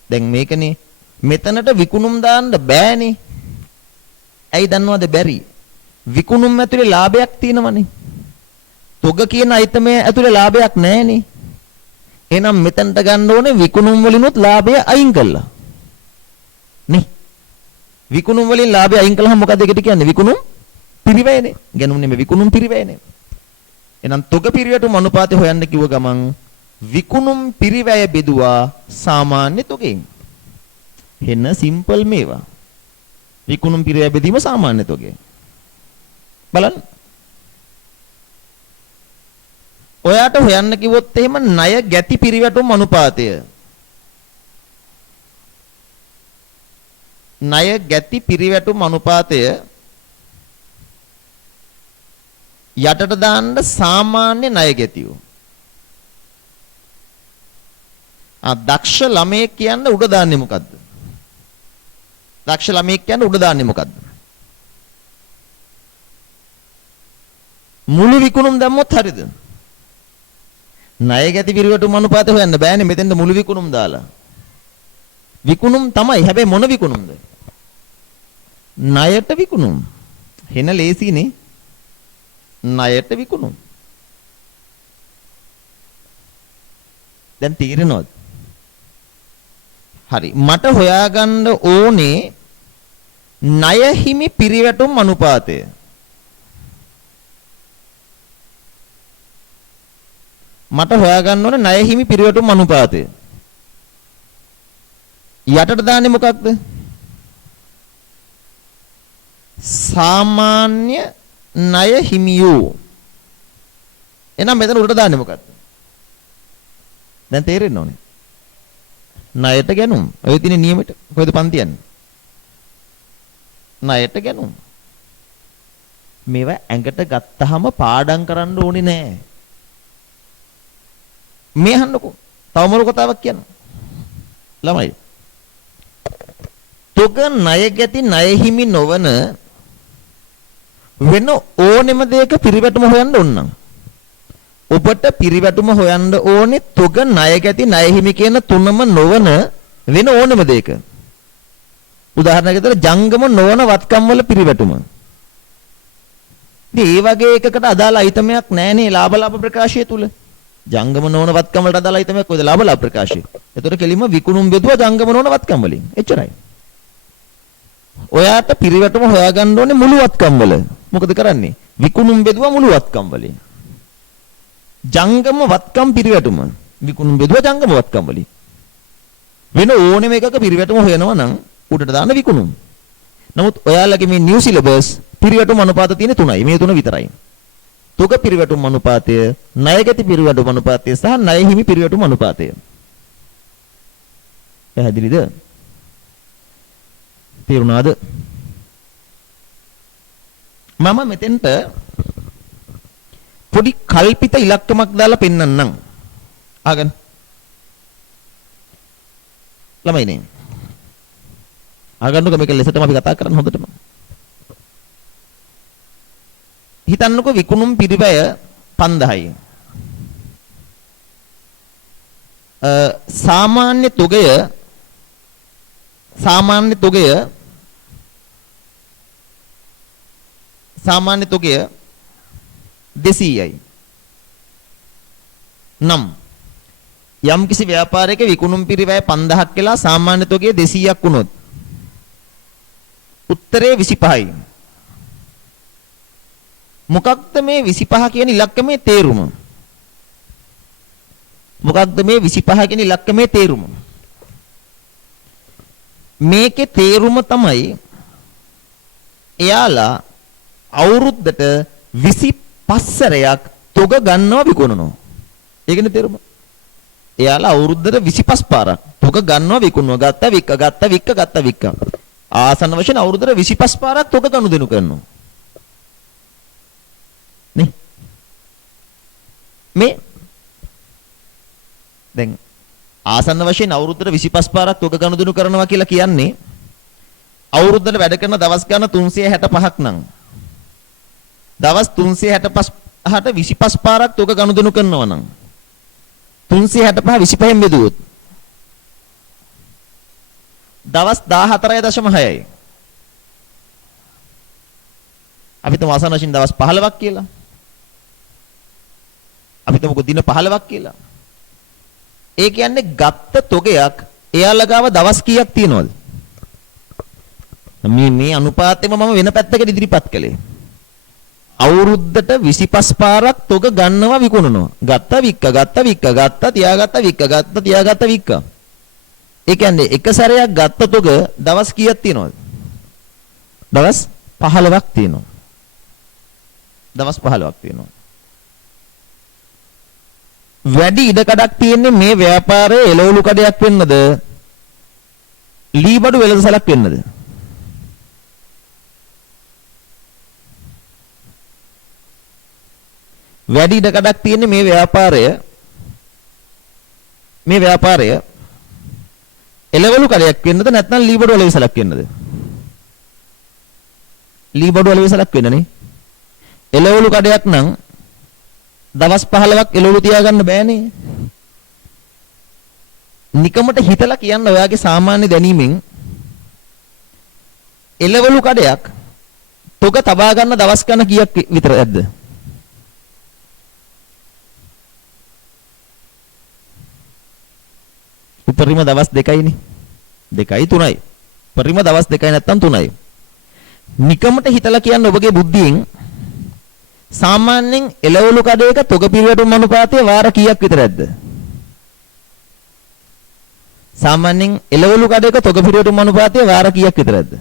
දැන් මේකනේ මෙතනට විකුණුම් දාන්න බෑනේ. ඇයි දන්නවද බැරි? විකුණුම් ඇතුලේ ලාභයක් තියෙනවනේ. තොග කියන අයිතමේ ඇතුලේ ලාභයක් නැහැනේ. එහෙනම් මෙතනට ගන්න ඕනේ විකුණුම් වලිනුත් ලාභය අයින් කළා. නේ? විකුණුම් වලින් ලාභය අයින් කළාම මොකද ඒකට කියන්නේ? විකුණුම් පිරිවැයනේ. ගැනුම් නෙමෙයි විකුණුම් පිරිවැයනේ. එහෙනම් තොග පිරිවැටුම් අනුපාතය හොයන්න කිව්ව ගමන් විකුණුම් පිරිවැය බෙදුවා සාමාන්‍ය තොගෙන්. හෙන්න සිම්පල් මේවා. විකුණුම් පිරිවැය බෙදීම සාමාන්‍ය තොගෙන්. බලන්න. ඔයාට හොයන්න කිව්වොත් එහෙම ණය ගැති පිරිවැටුම් අනුපාතය. ණය ගැති පිරිවැටුම් අනුපාතය යටට දාන්න සාමාන්‍ය ණය ගැතියෝ. දක්ෂ ළමයෙක් කියන්නේ උඩ දාන්නේ මොකද්ද? දක්ෂ ළමයෙක් කියන්නේ උඩ දාන්නේ මොකද්ද? මුළු විකුණුම් දැම්මොත් හරියද? ණය ගැති පිරිවැටුම් අනුපාතය හොයන්න බෑනේ මෙතෙන්ද මුළු විකුණුම් දාලා. විකුණුම් තමයි. හැබැයි මොන විකුණුම්ද? ණයට විකුණුම්. හෙන ලේසිනේ. ණයට විකුණුම්. දැන් තීරණවද? හරි. මට හොයාගන්න ඕනේ ණය හිමි පිරිවැටුම් අනුපාතය. මට හොයාගන්න ඕනේ ණය හිමි පිරිවැටුම් අනුපාතය. යටට දාන්නේ මොකක්ද? සාමාන්‍ය ණය හිමියෝ. එහෙනම් මෙතන උඩට දාන්නේ මොකක්ද? දැන් තේරෙන්න ඕනේ. ණයට ගැනුම්. ඔය තියෙන නියමෙට කොහෙද පන්ති යන්නේ? ණයට ගැනුම්. මේවා ඇඟට ගත්තාම පාඩම් කරන්න ඕනේ නෑ. මේ අහන්නකෝ. තව මොන කතාවක් කියන්න. ළමයි. තොග ණය ගැති ණය හිමි නොවන වෙන ඕනෙම දෙයක පිරිවැටුම හොයන්න ඕන නම් ඔබට පිරිවැටුම හොයන්න ඕනේ තොග ණය ගැති ණය හිමි කියන තුනම නොවන වෙන ඕනෙම දෙයක. උදාහරණයක් විදිහට ජංගම නොවන වත්කම් වල පිරිවැටුම. ඉතින් ඒ වගේ එකකට අදාළ අයිතමයක් නැහැනේ ලාභ ප්‍රකාශය තුල. ජංගම නොවන වත්කම් වලට අදාළ අයිතමයක් කොයිද ලාභ ප්‍රකාශය. ඒතකොට කෙලින්ම විකුණුම් බෙදුවා ජංගම නොවන වත්කම් වලින්. එච්චරයි. ඔයාට පිරිවැටුම හොයාගන්න ඕනේ මුළු වත්කම් වල. මොකද කරන්නේ? විකුණුම් බෙදුවා මුළු වත්කම් වලින්. ජංගම වත්කම් පිරිවැටුම විකුණුම් බෙදුවා ජංගම වත්කම් වලින්. වෙන ඕනෙම එකක පිරිවැටුම හොයනවා නම් උඩට දාන්න විකුණුම්. නමුත් ඔයාලගේ මේ නිව් සිලබස් පිරිවැටුම් අනුපාත තියෙන තුනයි. මේ තුන විතරයි. තොග පිරිවැටුම් අනුපාතය, ණයගැති පිරිවැටුම් අනුපාතය සහ ණය හිමි පිරිවැටුම් අනුපාතය. පැහැදිලිද? තේරුණාද? මම මෙතෙන්ට පොඩි කල්පිත ඉලක්කමක් දාලා පෙන්නන්නම්. ආගන්න. ළමයිනේ. ආගන්නක මේක ලෙසටම අපි කතා කරන්න හොඳටම. හිතන්නකෝ විකුණුම් පිරිවැය 5000යි. සාමාන්‍ය තොගය 200යි. නම් යම් කිසි ව්‍යාපාරයක විකුණුම් පිරිවැය 5000ක් කියලා සාමාන්‍ය තොගය 200ක් වුණොත් උත්තරේ 25යි. මොකක්ද මේ 25 කියන ඉලක්කමේ තේරුම? මොකක්ද මේ 25 කියන ඉලක්කමේ තේරුම? මේකේ තේරුම තමයි එයාලා අවුරුද්දට 25 සැරයක් තොග ගන්නවා විකුණනවා. ඒකනේ තේරුම. එයාලා අවුරුද්දට 25 පාරක් තොග ගන්නවා විකුණනවා. ගත්තා වික්ක. ආසන්න වශයෙන් අවුරුද්දට 25 පාරක් තොග ගනුදෙනු කරනවා. නේ? මේ දැන් ආසන්න වශයෙන් අවුරුද්දට 25 පාරක් තොග ගනුදෙනු කරනවා කියලා කියන්නේ අවුරුද්දට වැඩ කරන දවස් ගන්න 365ක් නම් දවස් 365ට 25 පාරක් තොග ගනුදෙනු කරනවා නම් 365 25න් බෙදුවොත් දවස් 14.6යි. අපි තම ආසන්න වශයෙන් දවස් 15ක් කියලා. අපි තමක දින 15ක් කියලා. ඒ කියන්නේ ගත්ත තොගයක් එයාලා ගාව දවස් කීයක් තියනවද? මේ අනුපාතෙම මම වෙන පැත්තකට ඉදිරිපත් කළේ. අවුරුද්දට 25 පාරක් තොග ගන්නවා විකුණනවා. ගත්තා වික්ක. ඒ කියන්නේ එක සැරයක් ගත්ත තොග දවස් කීයක් තියනවද? දවස් 15ක් තියෙනවා. දවස් 15ක් තියෙනවා. වැඩි ඉඩකඩක් තියෙන්නේ මේ ව්‍යාපාරයේ එළවලු කඩයක් වෙන්නද? ලීබඩු වෙළඳසලක් වෙන්නද? වැඩි ඉඩකඩක් තියෙන්නේ මේ ව්‍යාපාරය එළවලු කඩයක් වෙන්නද නැත්නම් ලීබඩු වෙළඳසලක් වෙන්නද? ලීබඩු වෙළඳසලක් වෙන්නනේ. එළවලු කඩයක් නම් දවස් 15ක් එළවලු තියාගන්න බෑනේ. නිකමට හිතලා කියන්න ඔයාගේ සාමාන්‍ය දැනීමෙන් එළවලු කඩයක් තොග තබා ගන්න දවස් ගන්න කීයක් විතරද? උපරිම දවස් 2යිනේ. 2යි 3යි. උපරිම දවස් 2යි නැත්තම් 3යි. නිකමට හිතලා කියන්න ඔබගේ බුද්ධියෙන් සාමාන්‍යයෙන් එළවලු කඩේක තොග පිරිවැටුම් අනුපාතය වාර කීයක් විතරද? සාමාන්‍යයෙන් එළවලු කඩේක තොග පිටවටුම් අනුපාතය වාර කීයක් විතරද?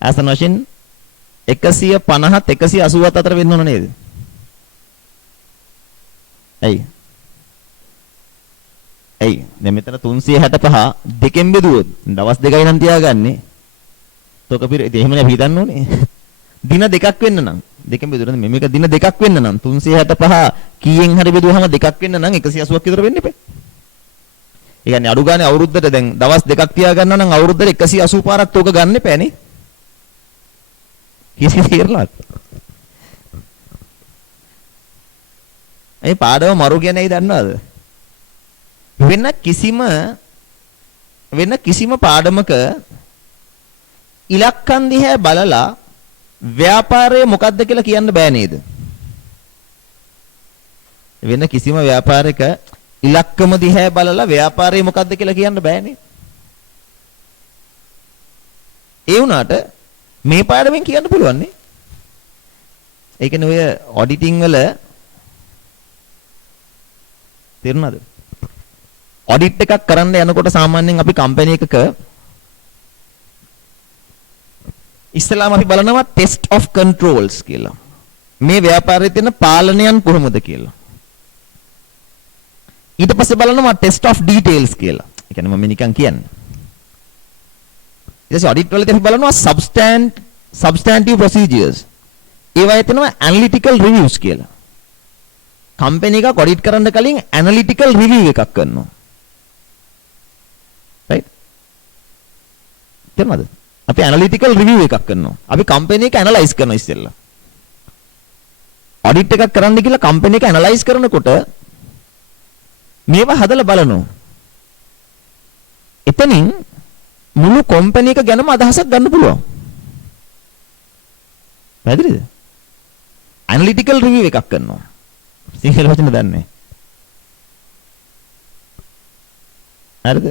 ආසන වශයෙන් 150ත් 180ත් අතර වෙන්න ඕන නේද? ඇයි? දැන් මෙතන 365 දෙකෙන් බෙදුවොත් දවස් දෙකයි නම් තියාගන්නේ. තොක පිර ඉතින් එහෙමනේ අපි හිතන්න ඕනේ. දින දෙකක් වෙන්න නම් දෙකෙන් බෙදුවොත් මේක දින දෙකක් වෙන්න නම් 365 කීයෙන් හරි බෙදුවහම දෙකක් වෙන්න නම් 180ක් විතර වෙන්න එපා. ඒ කියන්නේ අඩු ගානේ අවුරුද්දට දැන් දවස් දෙකක් තියාගන්නවා නම් අවුරුද්දට 180 පාරක් තොක ගන්න එපා නේ. කිසි තේරෙනවද? මේ පාඩම මරු කියන්නේ ඇයි දන්නවද? වෙන කිසිම පාඩමක ඉලක්කම් දිහා බලලා ව්‍යාපාරය මොකක්ද කියලා කියන්න බෑ නේද? වෙන කිසිම ව්‍යාපාරයක ඉලක්කම දිහා බලලා ව්‍යාපාරය මොකක්ද කියලා කියන්න බෑනේ. ඒ වුණාට මේ පාඩමෙන් කියන්න පුළුවන් නේ. ඒ කියන්නේ ඔය ඔඩිටිං වල තේරුණාද? ඔඩිට් එකක් කරන්න යනකොට සාමාන්‍යයෙන් අපි කම්පැනි එකක ඉස්සලාම අපි බලනවා ටෙස්ට් ඔෆ් කන්ට්‍රෝල්ස් කියලා. මේ ව්‍යාපාරයේ තියෙන පාලනයන් කොහොමද කියලා. ඊට පස්සේ බලනවා ටෙස්ට් ඔෆ් ඩීටේල්ස් කියලා. ඒ කියන්නේ මම නිකන් කියන්නේ. ඊට පස්සේ ඔඩිට් වලදී අපි බලනවා සබ්ස්ටැන්ටිව් ප්‍රොසීජර්ස්. ඒවායේ තියෙනවා ඇනලිටිකල් රිවිව්ස් කියලා. කම්පැනි එකක් ඔඩිට් කරන්න කලින් ඇනලිටිකල් රිවිව් එකක් කරනවා. right? තේරුණාද? අපි ඇනලිටිකල් රිවිව් එකක් කරනවා. අපි කම්පැනි එක ඇනලයිස් කරනවා ඉස්සෙල්ලා. ඔඩිට් එකක් කරන්න කියලා කම්පැනි එක ඇනලයිස් කරනකොට මේවා හදලා බලනවා. එතනින් මුළු කම්පැනි එක ගැනම අදහසක් ගන්න පුළුවන්. පැහැදිලිද? ඇනලිටිකල් රිවිව් එකක් කරනවා. සිංහල වචන දන්නේ. හරිද?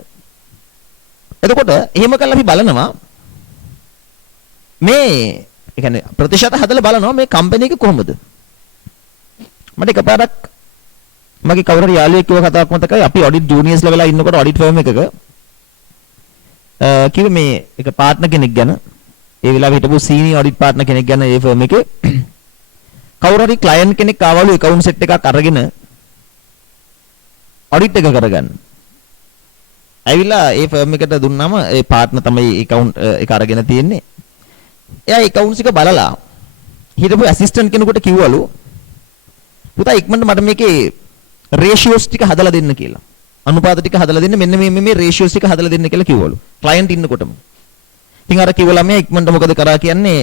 එතකොට එහෙම කළා අපි බලනවා මේ ඒ කියන්නේ ප්‍රතිශත හදලා බලනවා මේ කම්පැනි එක කොහොමද? මට එකපාරක් මගේ කවුරු හරි යාළුවෙක් කිව්ව කතාවක් මතකයි. අපි ඔඩිට් ජූනියර්ස්ලා වෙලා ඉන්නකොට ඔඩිට් ෆර්ම් එකක කිව්වේ මේ එක පාර්ට්නර් කෙනෙක් ගැන. ඒ වෙලාවේ හිටපු සීනියර් ඔඩිට් පාර්ට්නර් කෙනෙක් ගැන ඒ ෆර්ම් එකේ කවුරු හරි ක්ලයන්ට් කෙනෙක් ආවලු account set එකක් අරගෙන ඔඩිට් එක කරගන්න. ඇවිල්ලා ඒ ෆර්ම් එකට දුන්නාම ඒ පාර්ට්නර් තමයි account එක අරගෙන තියෙන්නේ. එයා accounts එක බලලා හිටපු ඇසිස්ටන්ට් කෙනෙකුට කිව්වලු පුතා ඉක්මනට මට මේකේ රේෂියෝස් ටික හදලා දෙන්න කියලා. අනුපාත ටික හදලා දෙන්න මෙන්න මේ රේෂියෝස් ටික හදලා දෙන්න කියලා කිව්වලු. ක්ලයන්ට් ඉන්නකොටම. ඉතින් අර කිව්ව ළමයා ඉක්මනට මොකද කරා කියන්නේ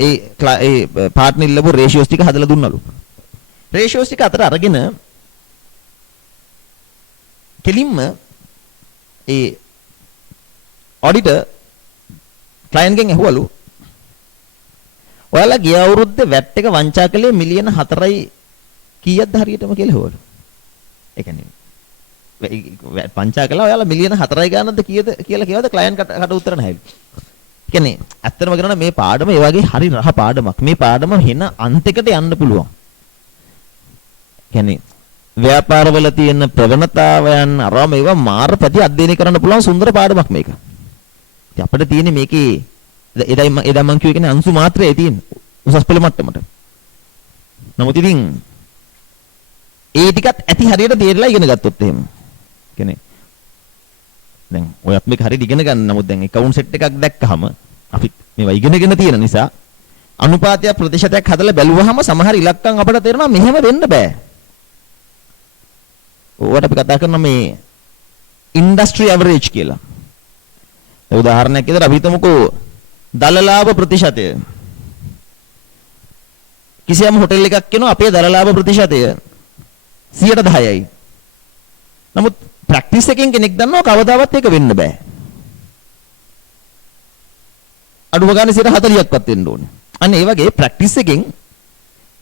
ඒ පාර්ට්නර් ඉල්ලපු රේෂියෝස් ටික හදලා දුන්නලු. රේෂියෝස් ටික අතර අරගෙන කෙලින්ම ඒ ඔඩිටර් ක්ලයන්ට් ගෙන් ඇහුවලු ඔයාලා ගිය අවුරුද්දේ වැට් එක වංචා කළේ මිලියන 4යි කීයක්ද හරියටම කියලා ඇහුවලු. ඒ කියන්නේ වංචා කළා ඔයාලා මිලියන 4යි ගානක්ද කීයද කියලා කියවද ක්ලයන්ට් කට උත්තර නැහැලු. ඒ කියන්නේ ඇත්තටම කියනවා මේ පාඩම ඒ වගේ හරි රහ පාඩමක්. මේ පාඩම වෙන අන්තයකට යන්න පුළුවන්. ඒ කියන්නේ ව්‍යාපාරවල තියෙන ප්‍රවණතාවයන් අරම ඒවා මාර්ගපති අධ්‍යයනය කරන්න පුළුවන් සුන්දර පාඩමක් මේක. ඉතින් අපිට තියෙන්නේ මේකේ එදා මං කියුවේ කියන්නේ අංශු මාත්‍රයේ තියෙන උසස් පෙළ මට්ටමට. නමුත් ඉතින් ඒ ටිකත් ඇති හරියට තේරලා ඉගෙන ගත්තොත් එහෙම. කියන්නේ දැන් ඔයත් මේක හරියට ඉගෙන ගන්න. නමුත් දැන් account set එකක් දැක්කහම අපි මේවා ඉගෙනගෙන තියෙන නිසා අනුපාතයක් ප්‍රතිශතයක් හදලා බැලුවහම සමහර ඉලක්කම් අපිට තේරෙනවා මෙහෙම වෙන්න බෑ. ඕවට අපි කතා කරන මේ ඉන්ඩස්ට්‍රි ඇවරේජ් කියලා. ඒ උදාහරණයක් විදිහට අපි හිතමුකෝ දලලාභ ප්‍රතිශතය. කිසියම් හොටෙල් එකක් කියනවා අපේ දලලාභ ප්‍රතිශතය 10%යි. නමුත් ප්‍රැක්ටිස් එකෙන් කෙනෙක් දන්නවා කවදාවත් ඒක වෙන්න බෑ. අඩුම ගානේ 40%ක්වත් වෙන්න ඕනේ. අන්න ඒ වගේ ප්‍රැක්ටිස් එකෙන්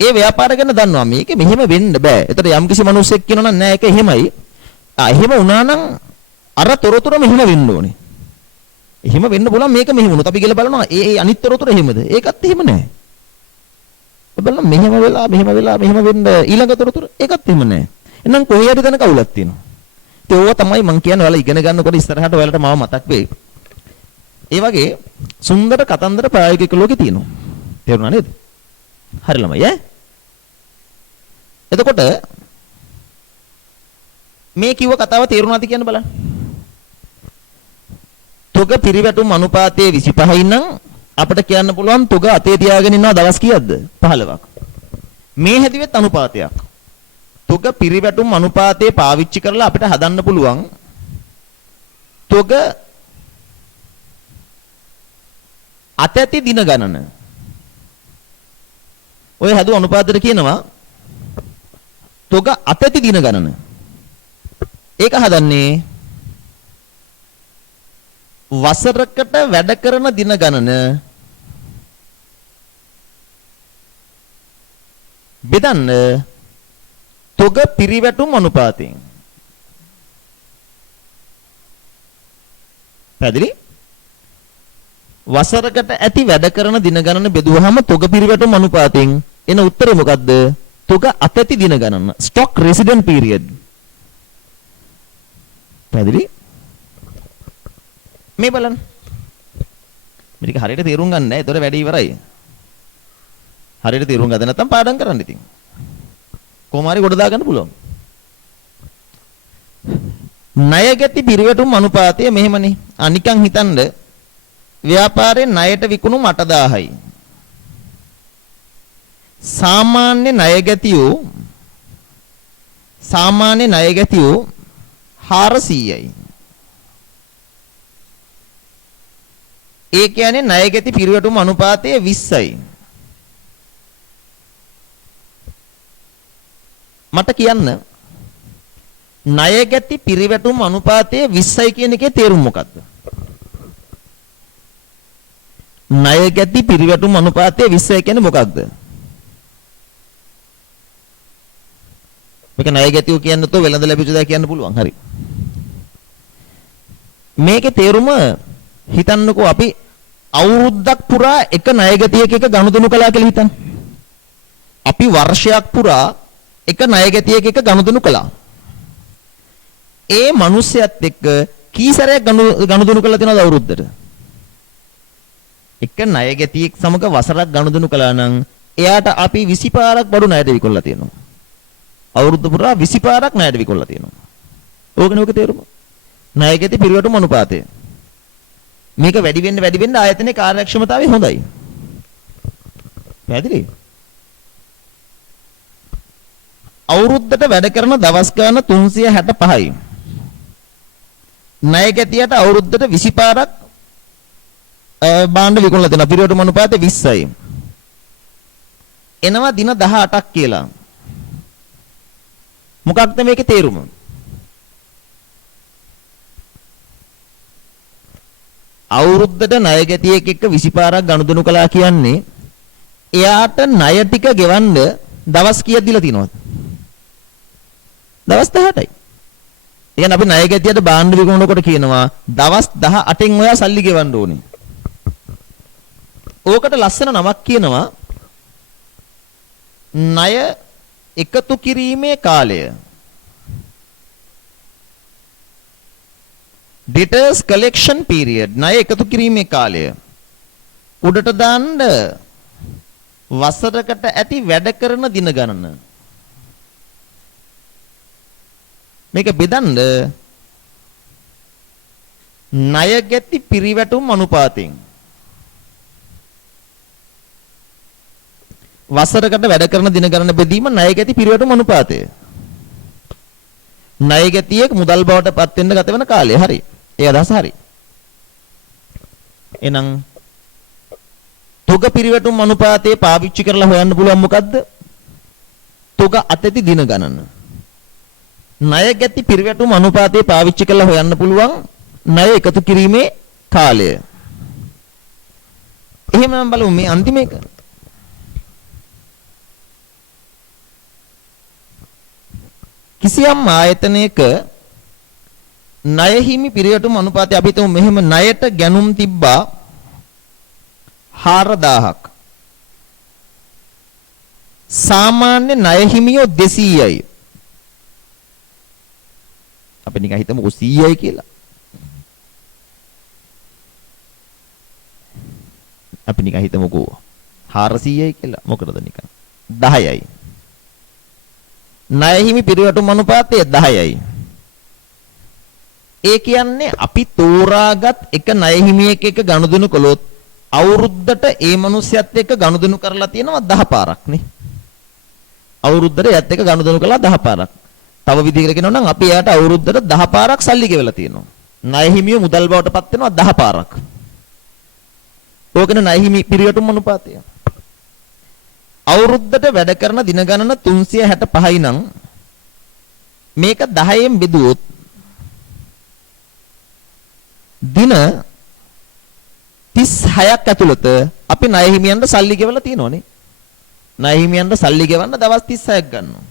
ඒ ව්‍යාපාර ගැන දන්නවා මේක මෙහෙම වෙන්න බෑ. ඒතර යම් කිසි මිනිහෙක් කියනවා නම් නෑ ඒක එහෙමයි. එහෙම වුණා නම් අර තොරතුරු මෙහෙම වෙන්න ඕනේ. එහෙම වෙන්න පුළුවන් මේක මෙහෙම වුණොත් අපි කියලා බලනවා ඒ අනිත් තොරතුරු එහෙමද? ඒකත් එහෙම නැහැ. බලන්න මෙහෙම වෙලා මෙහෙම වෙන්න ඊළඟ තොරතුරු ඒකත් එහෙම නැහැ. එහෙනම් කොහේ හරි තැනක අවුලක් තියෙනවා. ඉතින් ඕවා තමයි මම කියන්නේ ඔයාලා ඉගෙන ගන්නකොට ඉස්සරහට ඔයාලට මාව මතක් වෙයි. ඒ වගේ සුන්දර කතන්දර ප්‍රායෝගික ලෝකේ තියෙනවා. තේරුණා නේද? හරි ළමයි ඈ. එතකොට මේ කිව්ව කතාව තේරුණාද කියන්න බලන්න. තොග පිරිවැටුම් අනුපාතයේ 25යි නම් අපිට කියන්න පුළුවන් තොග අතේ තියාගෙන ඉන්නවා දවස් කීයක්ද? 15ක්. මේ හැදුවෙත් අනුපාතයක්. තොග පිරිවැටුම් අනුපාතයේ පාවිච්චි කරලා අපිට හදන්න පුළුවන් තොග අතැති දින ගණන. ඔය හදු අනුපාතයට කියනවා තොග අතැති දින ගණන. ඒක හදන්නේ වසරකට වැඩ කරන දින ගණන බෙදන්න තොග පිරිවැටුම් අනුපාතයෙන්. පැහැදිලි? වසරකට ඇති වැඩ කරන දින ගණන බෙදුවහම තොග පිරිවැටුම් අනුපාතයෙන් එන උත්තරය මොකද්ද? තොග අතැති දින ගණන. stock resident period. පැහැදිලි? මේ බලන්න. මේක හරියට තේරුම් ගන්න නැහැ. ඒතොර වැඩි ඉවරයි. හරියට තේරුම් ගන්න නැත්නම් පාඩම් කරන්න ඉතින්. කොහොම හරි කොට දාගන්න පුළුවන්. ණයගැති පිරිවැටුම් අනුපාතය මෙහෙමනේ. නිකන් හිතන්න ව්‍යාපාරයෙන් ණයට විකුණුම් 8000යි. සාමාන්‍ය ණයගැතියෝ 400යි. ඒ කියන්නේ ණයගැති පිරිවැටුම් අනුපාතය 20යි. මට කියන්න ණයගැති පිරිවැටුම් අනුපාතය 20යි කියන එකේ තේරුම මොකක්ද? ණයගැති පිරිවැටුම් අනුපාතය 20යි කියන්නේ මොකක්ද? මේක ණයගැතියෝ කියන්න තෝ වෙළඳ ලැබිච්ච දා කියන්න පුළුවන්. හරි. මේකේ තේරුම හිතන්නකෝ අපි අවුරුද්දක් පුරා එක ණයගැතියක එක ගනුදෙනු කළා කියලා හිතන්න. අපි වර්ෂයක් පුරා එක ණයගැතියක එක ගනුදෙනු කළා. ඒ මිනිස්සයත් එක්ක කී සැරයක් ගනුදෙනු කළා තියෙනවද අවුරුද්දට? එක ණයගැතියෙක් සමග වසරක් ගනුදෙනු කළා නම් එයාට අපි 20 පාරක් බඩු ණයට විකුණලා තියෙනවා. අවුරුද්ද පුරා 20 පාරක් ණයට විකුණලා තියෙනවා. ඕකනේ ඔක තේරුම. ණයගැති පිරිවැටුම් අනුපාතය. මේක වැඩි වෙන්න ආයතනයේ කාර්යක්ෂමතාවය හොඳයි. පැහැදිලි? අවුරුද්දට වැඩ කරන දවස් ගාන 365යි. ණයගැතියට අවුරුද්දට 20 පාරක් භාණ්ඩ විකුණලා දෙනවා. පිරිවැටුම් අනුපාතය 20යි. එනවා දින 18ක් කියලා. මොකක්ද මේකේ තේරුම? අවුරුද්දට ණයගැතියෙක් එක්ක 20 පාරක් ගනුදෙනු කළා කියන්නේ එයාට ණය ටික ගෙවන්න දවස් කීයක් දීලා තියෙනවද? දවස් 18යි. ඒ කියන්නේ අපි ණයගැතියට භාණ්ඩ විකුණනකොට කියනවා දවස් 18න් ඔයා සල්ලි ගෙවන්න ඕනේ. ඕකට ලස්සන නමක් කියනවා ණය එකතු කිරීමේ කාලය. debtors collection period. ණය එකතු කිරීමේ කාලය. උඩට දාන්න වසරකට ඇති වැඩ කරන දින ගණන. මේක බෙදන්න ණයගැති පිරිවැටුම් අනුපාතයෙන්. වසරකට වැඩ කරන දින ගණන බෙදීම ණයගැති පිරිවැටුම් අනුපාතය. ණයගැතියෙක් මුදල් බවට පත් වෙන්න ගත වෙන කාලය. හරි. ඒ අදහස හරි. එහෙනම් තොග පිරිවැටුම් අනුපාතයේ පාවිච්චි කරලා හොයන්න පුළුවන් මොකද්ද? තොග අතැති දින ගණන. ණයගැති පිරිවැටුම් අනුපාතයේ පාවිච්චි කරලා හොයන්න පුළුවන් ණය එකතු කිරීමේ කාලය. එහෙමනම් බලමු මේ අන්තිම එක. කිසියම් ආයතනයක ණය හිමි පිරිවැටුම් අනුපාතය අපි හිතමු මෙහෙම ණයට ගැනුම් තිබ්බා 4000ක්. සාමාන්‍ය ණය හිමියෝ 200යි. අපි නිකන් හිතමුකෝ 100යි කියලා. අපි නිකන් හිතමුකෝ 400යි කියලා. මොකටද නිකන් 10යි. ණය හිමි පිරිවැටුම් අනුපාතය 10යි. ඒ කියන්නේ අපි තෝරාගත් එක ණය හිමියෙක් එක්ක ගනුදෙනු කළොත් අවුරුද්දට ඒ මිනිස්සයත් එක්ක ගනුදෙනු කරලා තියෙනවා 10 පාරක් නේ. අවුරුද්දට එයත් එක්ක ගනුදෙනු කළා 10 පාරක්. තව විදිහකට කියනවා නම් අපි එයාට අවුරුද්දට 10 පාරක් සල්ලි ගෙවලා තියෙනවා. ණය හිමිය මුදල් බවට පත් වෙනවා 10 පාරක්. ඕකනේ ණය හිමි පිරිවැටුම් අනුපාතය. අවුරුද්දට වැඩ කරන දින ගණන 365යි නම් මේක 10න් බෙදුවොත් දින 36ක් ඇතුළත අපි ණය හිමියන්ට සල්ලි ගෙවලා තියෙනවනේ. ණය හිමියන්ට සල්ලි ගෙවන්න දවස් 36ක් ගන්නවා.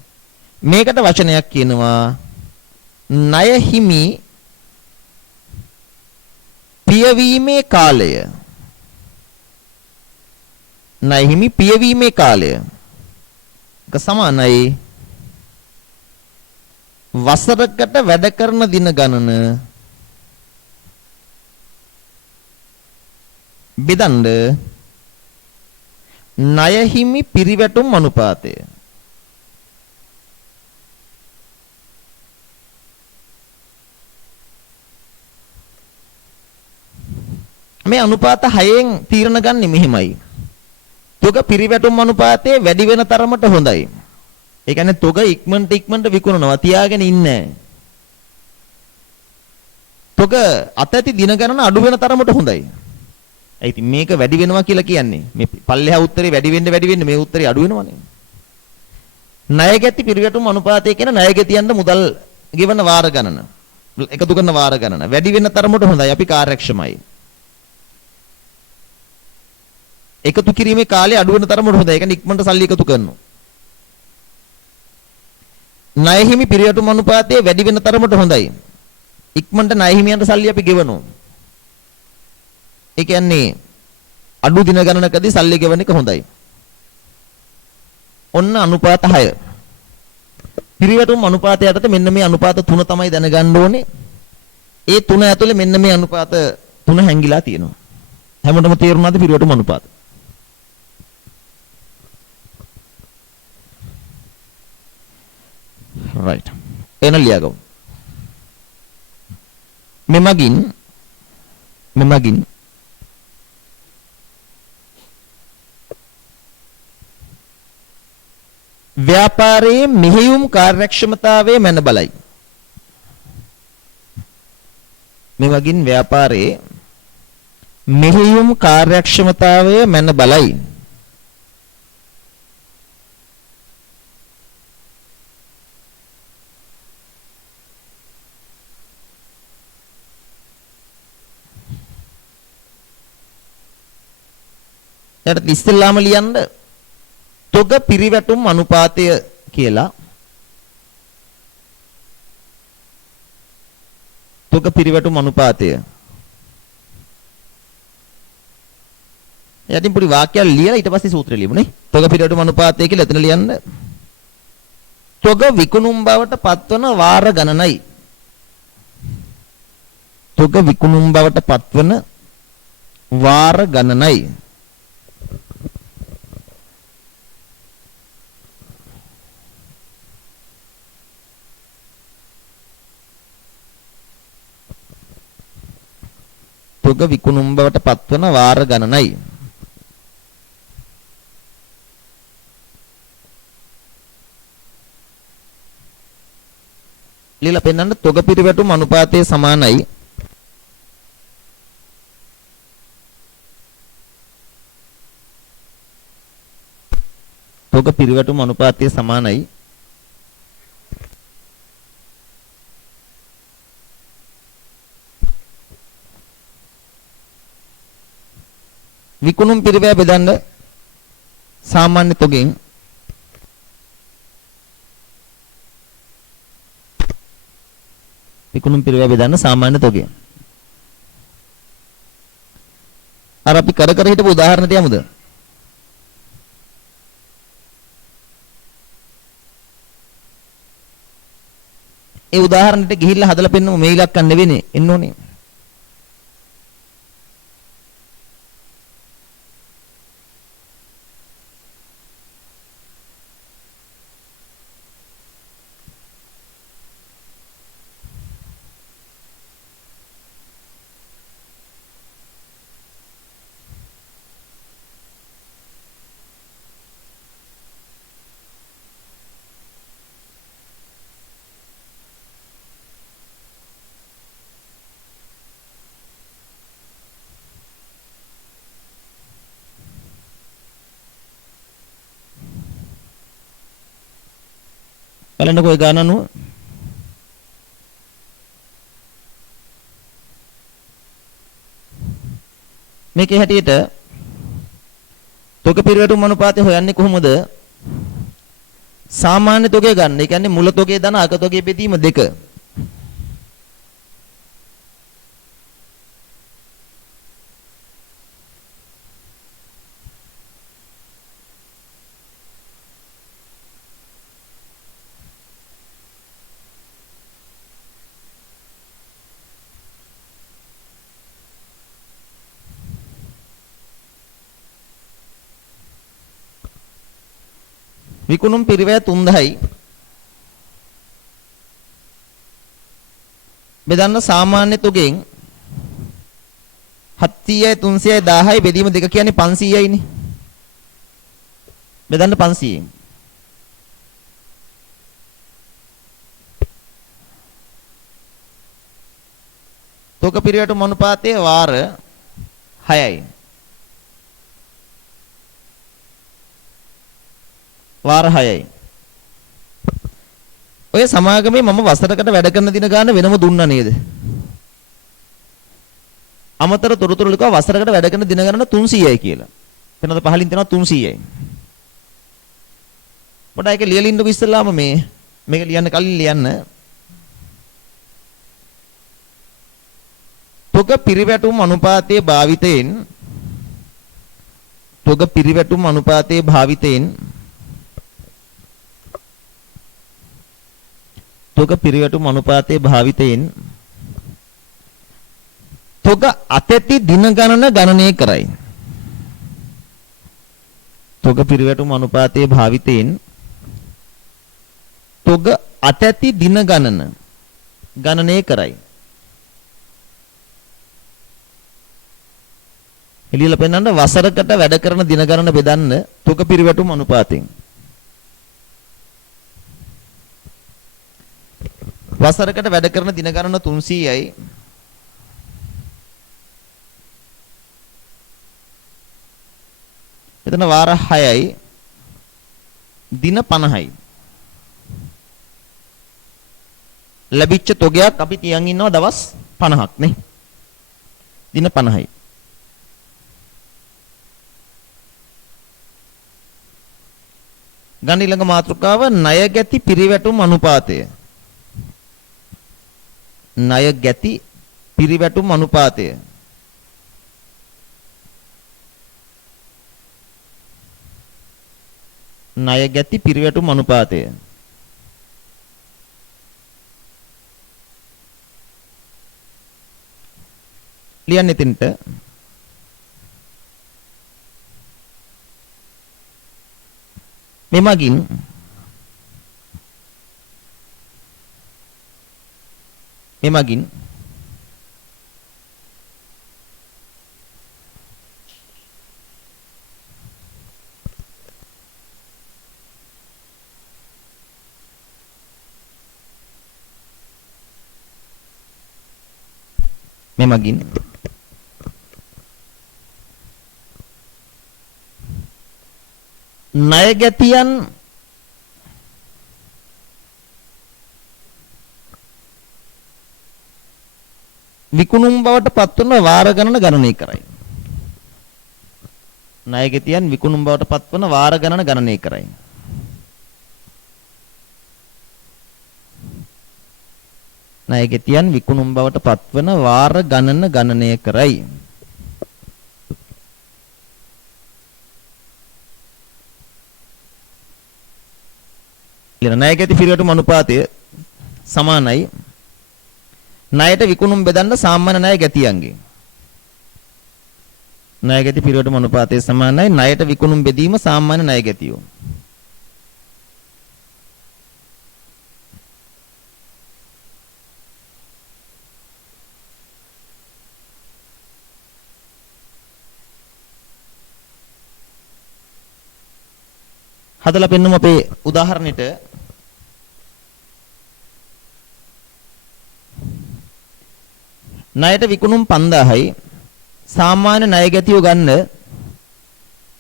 මේකට වචනයක් කියනවා ණය හිමි පියවීමේ කාලය. ණය හිමි පියවීමේ කාලය. ඒක සමානයි වසරකට වැඩ කරන දින ගණන බෙදන්න ණය හිමි පිරිවැටුම් අනුපාතය. මේ අනුපාත 6න් තීරණ ගන්නේ මෙහිමයි. තොග පිරිවැටුම් අනුපාතයේ වැඩි වෙන තරමට හොඳයි. ඒ කියන්නේ තොග ඉක්මනට විකුණනවා තියාගෙන ඉන්නේ නැහැ. තොග අතැති දින ගණන අඩු වෙන තරමට හොඳයි. ඒ ඉතින් මේක වැඩි වෙනවා කියලා කියන්නේ මේ පල්ලෙහා උත්තරේ වැඩි වෙන්න මේ උත්තරේ අඩු වෙනවනේ. ණයගැති පිරිවැටුම් අනුපාතය කියන ණයගැතියන්ට මුදල් ගෙවන වාර ගණන එකතු කරන වාර ගණන වැඩි වෙන තරමට හොඳයි. අපි කාර්යක්ෂමයි. එකතු කිරීමේ කාලය අඩු වෙන තරමට හොඳයි. ඒ කියන්නේ ඉක්මනට සල්ලි එකතු කරනවා. ණය හිමි පිරිවැටුම් අනුපාතය වැඩි වෙන තරමට හොඳයි. ඉක්මනට ණය හිමියන්ට සල්ලි අපි ගෙවනවා. ඒ කියන්නේ අඩු දින ගණනකදී සල්ලි ගෙවන එක හොඳයි. ඔන්න අනුපාත 6. පිරිවැටුම් අනුපාතය යටතේ මෙන්න මේ අනුපාත 3 තමයි දැනගන්න ඕනේ. ඒ 3 ඇතුලේ මෙන්න මේ අනුපාත 3 හැංගිලා තියෙනවා. හැමෝටම තේරුණාද පිරිවැටුම් අනුපාත? right. එන ලියගමු. මෙමගින් ව්‍යාපාරයේ මෙහෙයුම් කාර්යක්ෂමතාවයේ මැන බලයි. මෙවගින් ව්‍යාපාරයේ මෙහෙයුම් කාර්යක්ෂමතාවයේ මැන බලයි. ඊට ඉස්සෙල්ලාම ලියන්න තොග පිරිවැටුම් අනුපාතය කියලා. තොග පිරිවැටුම් අනුපාතය. යටින් පොඩි වාක්‍යයක් ලියලා ඊට පස්සේ සූත්‍රය ලියමු නේ. තොග පිරිවැටුම් අනුපාතය කියලා එතන ලියන්න. තොග විකුණුම් බවට පත්වන වාර ගණනයි. තොග විකුණුම් බවට පත්වන වාර ගණනයි. තොග විකුණුම් බවට පත්වන වාර ගණනයි. ලියලා පෙන්නන්න තොග පිරිවැටුම් අනුපාතයේ සමානයි තොග පිරිවැටුම් අනුපාතයේ සමානයි විකුණුම් පිරිවැය බෙදන්න සාමාන්‍ය තොගෙන් විකුණුම් පිරිවැය බෙදන්න සාමාන්‍ය තොගය. අර අපි කර කර හිටපු උදාහරණයට යමුද? ඒ උදාහරණෙට ගිහිල්ලා හදලා පෙන්නමු මේ ඉලක්කම් නෙවෙයිනේ එන්න ඕනේ. බලන්නකෝ ඒ ගාන අනුව මේකේ හැටියට තොග පිරිවැටුම් අනුපාතය හොයන්නේ කොහොමද? සාමාන්‍ය තොගය ගන්න. ඒ කියන්නේ මුල තොගේ ධන අග තොගේ බෙදීම දෙක. විකුණුම් පිරිවැය 3000යි බෙදන්න සාමාන්‍ය තුගෙන් 700යි 300යි 1000යි බෙදීම දෙක කියන්නේ 500යිනේ. බෙදන්න 500න්. තොග පිරිවැටුම් අනුපාතයේ වාර 6යි. වාර 6යි. ඔය සමාගමේ මම වසරකට වැඩ කරන දින ගාන වෙනම දුන්නා නේද? අමතර තොරතුරු ලිකව වසරකට වැඩ කරන දින ගණන 300යි කියලා. වෙනද පහලින් තියෙනවා 300යි. පොඩ්ඩක් ඒක ලියලා ඉන්නකො ඉස්සෙල්ලාම මේක ලියන්න කලින් ලියන්න. තොග පිරිවැටුම් අනුපාතයේ භාවිතයෙන් තොග පිරිවැටුම් අනුපාතයේ භාවිතයෙන් තොග පිරිවැටුම් අනුපාතයේ භාවිතයෙන් තොග අතැති දින ගණන ගණනය කරයි. තොග පිරිවැටුම් අනුපාතයේ භාවිතයෙන් තොග අතැති දින ගණන ගණනය කරයි. එළියලා පෙන්නන්න වසරකට වැඩ කරන දින ගණන බෙදන්න තොග පිරිවැටුම් අනුපාතයෙන්. වසරකට වැඩ කරන දින ගණන 300යි. එතන වාර 6යි. දින 50යි. ලැබිච්ච තොගයක් අපි තියන් ඉන්නවා දවස් 50ක් නේ. දින 50යි. ගන්න ඊළඟ මාතෘකාව ණය ගැති පිරිවැටුම් අනුපාතය. ණය ගැති පිරිවැටුම් අනුපාතය. ණය ගැති පිරිවැටුම් අනුපාතය. ලියන්න එතනට මෙමගින් ණය ගැතියන් විකුණුම් බවට පත්වන වාර ගණන ගණනය කරයි. ණය ගැතියන් විකුණුම් බවට පත්වන වාර ගණන ගණනය කරයි. . ණයගැතියන් විකුණුම් බවට පත්වන වාර ගණන ගණනය කරයි. ණයගැති පිරිවැටුම් අනුපාතය සමානයි ණයට විකුණුම් බෙදන්න සාමාන්‍ය ණය ගැතියන්ගේ. ණයගැති පිරිවැටුම් අනුපාතය සමානයි ණයට විකුණුම් බෙදීම සාමාන්‍ය ණය ගැතියෝ. හදලා පෙන්නමු අපේ උදාහරණෙට. ණයට විකුණුම් 5000යි සාමාන්‍ය ණය ගැතියෝ ගන්න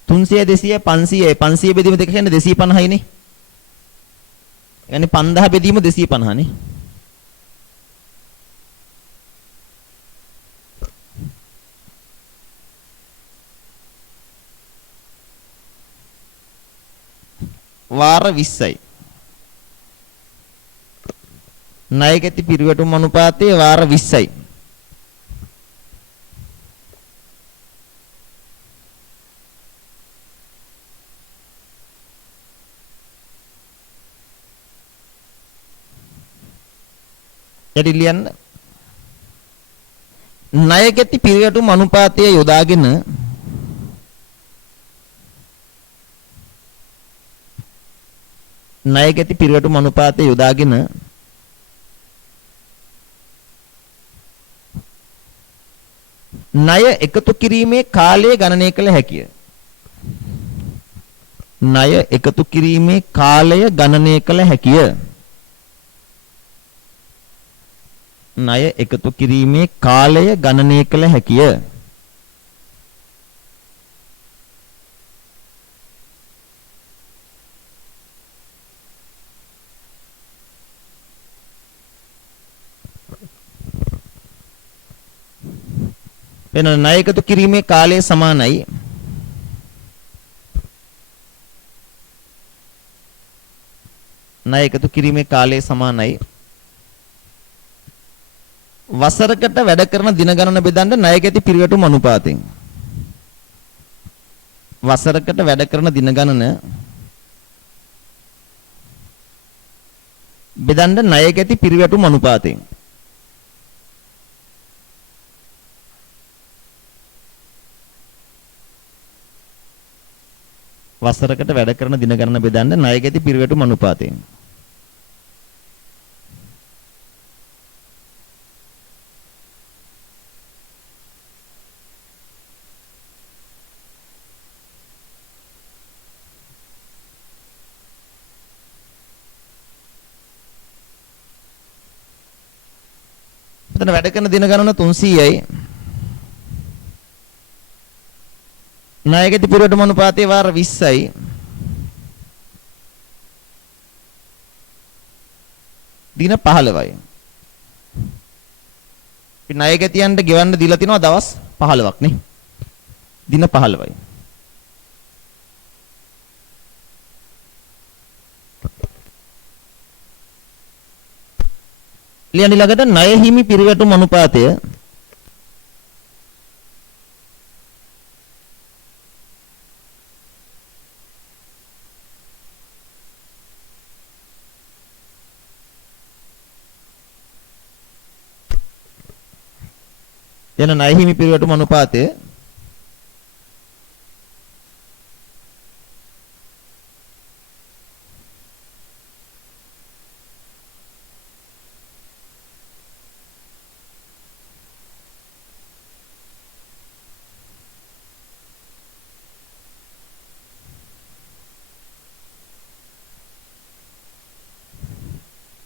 300 200 500යි 500 බෙදීම දෙක කියන්නේ 250යි නේ. يعني 5000 බෙදීම 250 නේ. වාර 20යි. ණයගැති පිරිවැටුම් අනුපාතයේ වාර 20යි. යටි ලියන්න. ණයගැති පිරිවැටුම් අනුපාතය යොදාගෙන ණයගැති පිරිවැටුම් අනුපාතය යොදාගෙන ණය එකතු කිරීමේ කාලය ගණනය කළ හැකිය. ණය එකතු කිරීමේ කාලය ගණනය කළ හැකිය. ණය එකතු කිරීමේ කාලය ගණනය කළ හැකිය. වෙන ණය එකතු කිරීමේ කාලය සමානයි ණය එකතු කිරීමේ කාලය සමානයි වසරකට වැඩ කරන දින ගණන බෙදන්න ණයගැති පිරිවැටුම් අනුපාතයෙන්. වසරකට වැඩ කරන දින ගණන බෙදන්න ණයගැති පිරිවැටුම් අනුපාතයෙන්. වසරකට වැඩ කරන දින ගණන බෙදන්න ණයගැති පිරිවැටුම් අනුපාතයෙන්. මෙතන වැඩ කරන දින ගණන 300යි. ණයගැති පිරිවැටුම් අනුපාතයේ වාර 20යි. දින 15යි. අපි ණයගැතියන්ට ගෙවන්න දීලා තිනවා දවස් 15ක් නේ. දින 15යි. ලියන්න ළඟට ණය හිමි පිරිවැටුම් අනුපාතය යන ණය හිමි පිරිවැටුම් අනුපාතය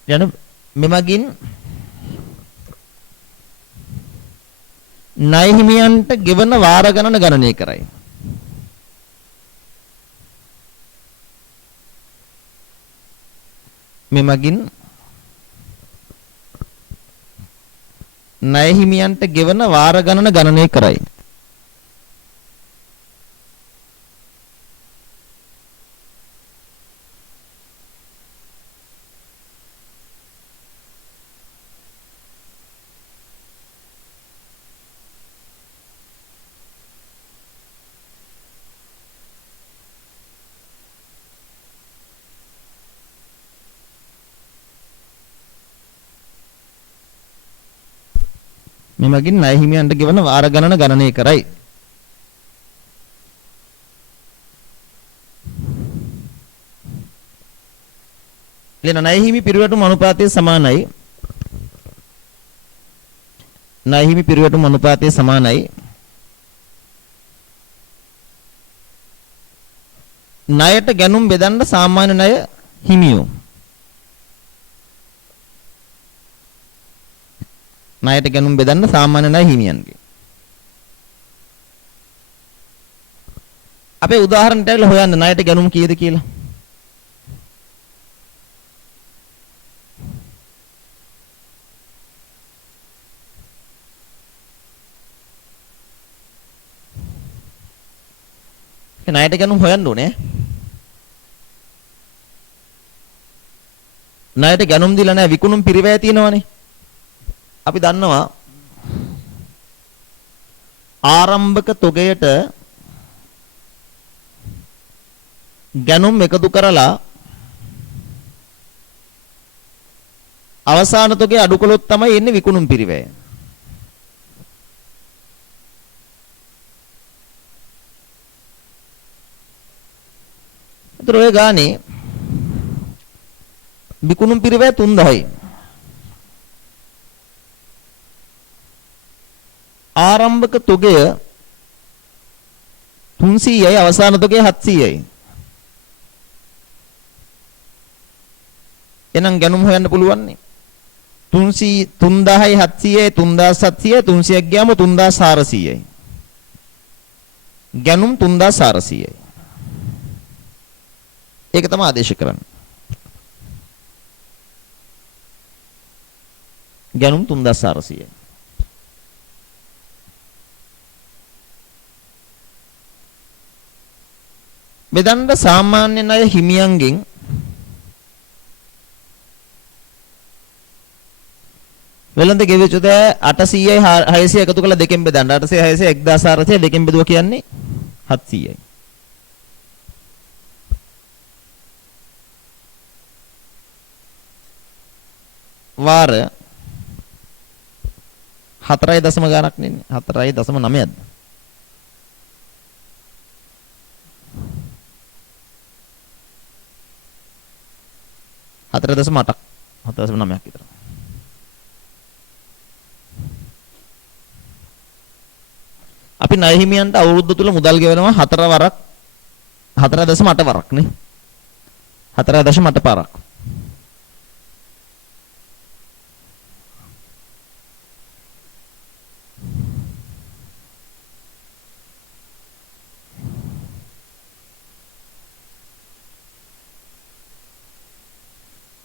යන මෙමගින් ණය හිමියන්ට ගෙවන වාර ගණන ගණනය කරයි. මෙමගින් ණය හිමියන්ට ගෙවන වාර ගණන ගණනය කරයි. මෙමගින් ණය හිමියන්ට ගෙවන වාර ගණන ගණනය කරයි. ඊළඟ ණය හිමි පිරිවැටුම් අනුපාතය සමානයි. ණය හිමි පිරිවැටුම් අනුපාතය සමානයි. ණයට ගැනුම් බෙදන්න සාමාන්‍ය ණය හිමියෝ. ණයට ගැනුම් බෙදන්න සාමාන්‍ය ණය හිමියන්ගේ. අපේ උදාහරණයට ඇවිල්ලා හොයන්න ණයට ගැනුම් කීයද කියලා. ණයට ගැනුම් හොයන්න ඕනේ. ණයට ගැනුම් දීලා නැහැ විකුණුම් පිරිවැය තියෙනවනේ. අපි දන්නවා ආරම්භක තොගයට ගැනුම් එකතු කරලා අවසාන තොගේ අඩු කළොත් තමයි එන්නේ විකුණුම් පිරිවැය. ඒතර ඔය ගානේ විකුණුම් පිරිවැය 3000යි. ආරම්භක තොගය 300යි අවසාන තොගය 700යි. එහෙනම් ගැනුම් හොයන්න පුළුවන් නේ. 300 3000යි 700යි 3700යි 300ක් ගියාම 3400යි. ගැනුම් 3400යි. ඒක තමයි ආදේශ කරන්නේ. ගැනුම් 3400යි. බෙදන්න සාමාන්‍ය ණය හිමියන්ගෙන් වෙළඳ ගෙවිච්ච දෑ 800යි 600 එකතු කරලා දෙකෙන් බෙදන්න 800 600 1400 දෙකෙන් බෙදුවා කියන්නේ 700යි. වාර 4 දශම ගණක් නෙන්නේ 4.9ක්ද 4.8ක් 4.9ක් විතර. අපි ණය හිමියන්ට අවුරුද්ද තුල මුදල් ගෙවනවා 4.8 වරක් නේ. 4.8 පාරක්.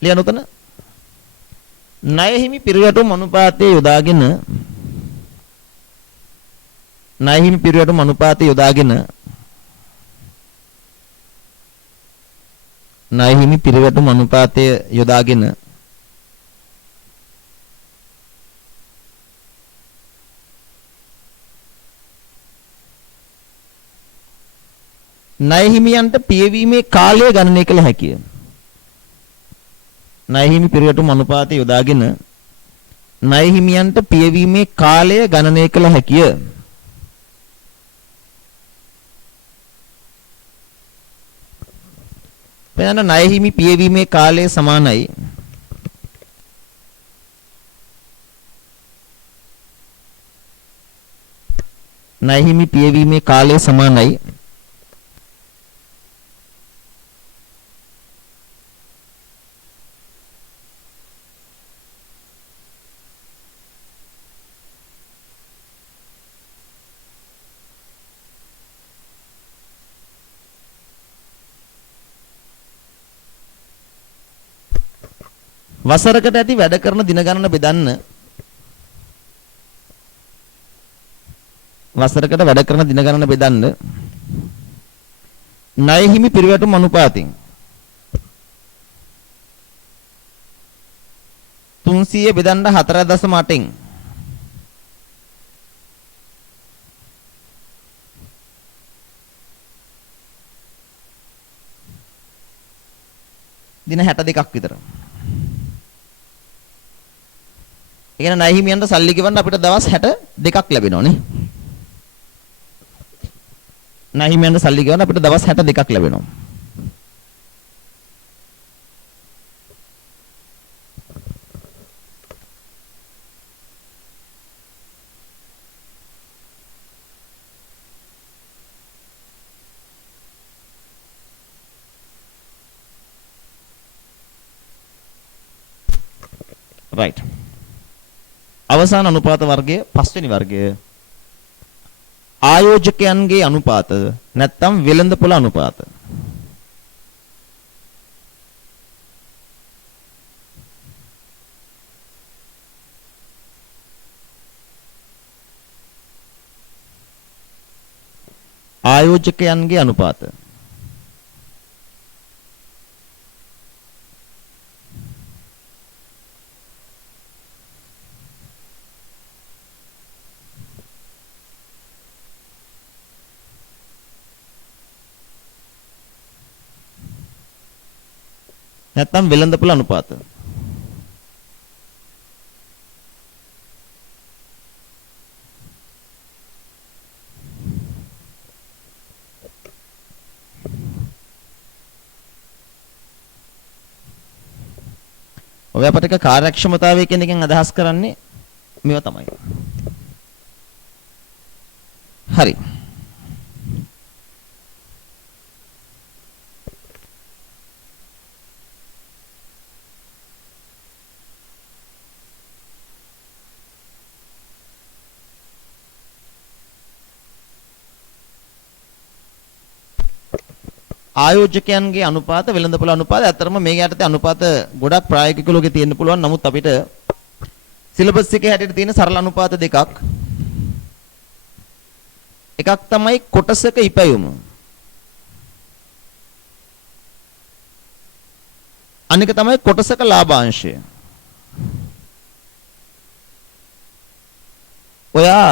ලියනොතන ණය හිමි පිරිවැටුම් අනුපාතයේ යොදාගෙන ණය හිමි පිරිවැටුම් අනුපාතයේ යොදාගෙන ණය හිමි පිරිවැටුම් අනුපාතයේ යොදාගෙන ණය හිමියන්ට පියවීමේ කාලය ගණනය කළ හැකිය. ණය හිමි පිරිවැටුම් අනුපාතය යොදාගෙන ණය හිමියන්ට පියවීමේ කාලය ගණනය කළ හැකිය. එතන ණය හිමි පියවීමේ කාලය සමානයි ණය හිමි පියවීමේ කාලය සමානයි වසරකට ඇති වැඩ කරන දින ගණන බෙදන්න වසරකට වැඩ කරන දින ගණන බෙදන්න ණය හිමි පිරිවැටුම් අනුපාතයෙන් 300 බෙදන්න 4.8න් දින 62ක් විතර ඒ කියන්නේ ණය හිමියන්ට සල්ලි ගෙවන්න අපිට දවස් 62ක් ලැබෙනවනේ. ණය හිමියන්ට සල්ලි ගෙවන්න අපිට දවස් 62ක් ලැබෙනවා. right. අවසාන අනුපාත වර්ගය පස්වෙනි වර්ගය ආයෝජකයන්ගේ අනුපාත නැත්නම් වෙළඳපොළ අනුපාත. ආයෝජකයන්ගේ අනුපාත. නැත්නම් වෙළඳපොළ අනුපාත. ඔය අපිට කාර්යක්ෂමතාවය කියන එකෙන් අදහස් කරන්නේ මේවා තමයි. හරි. ආයෝජකයන්ගේ අනුපාත වෙළඳපොළ අනුපාත ඇත්තටම මේ යටතේ අනුපාත ගොඩක් ප්‍රායෝගික ලෝකේ තියෙන්න පුළුවන්. නමුත් අපිට සිලබස් එකේ හැටියට තියෙන සරල අනුපාත දෙකක්. එකක් තමයි කොටසක ඉපැයුම. අනික තමයි කොටසක ලාභාංශය. ඔයා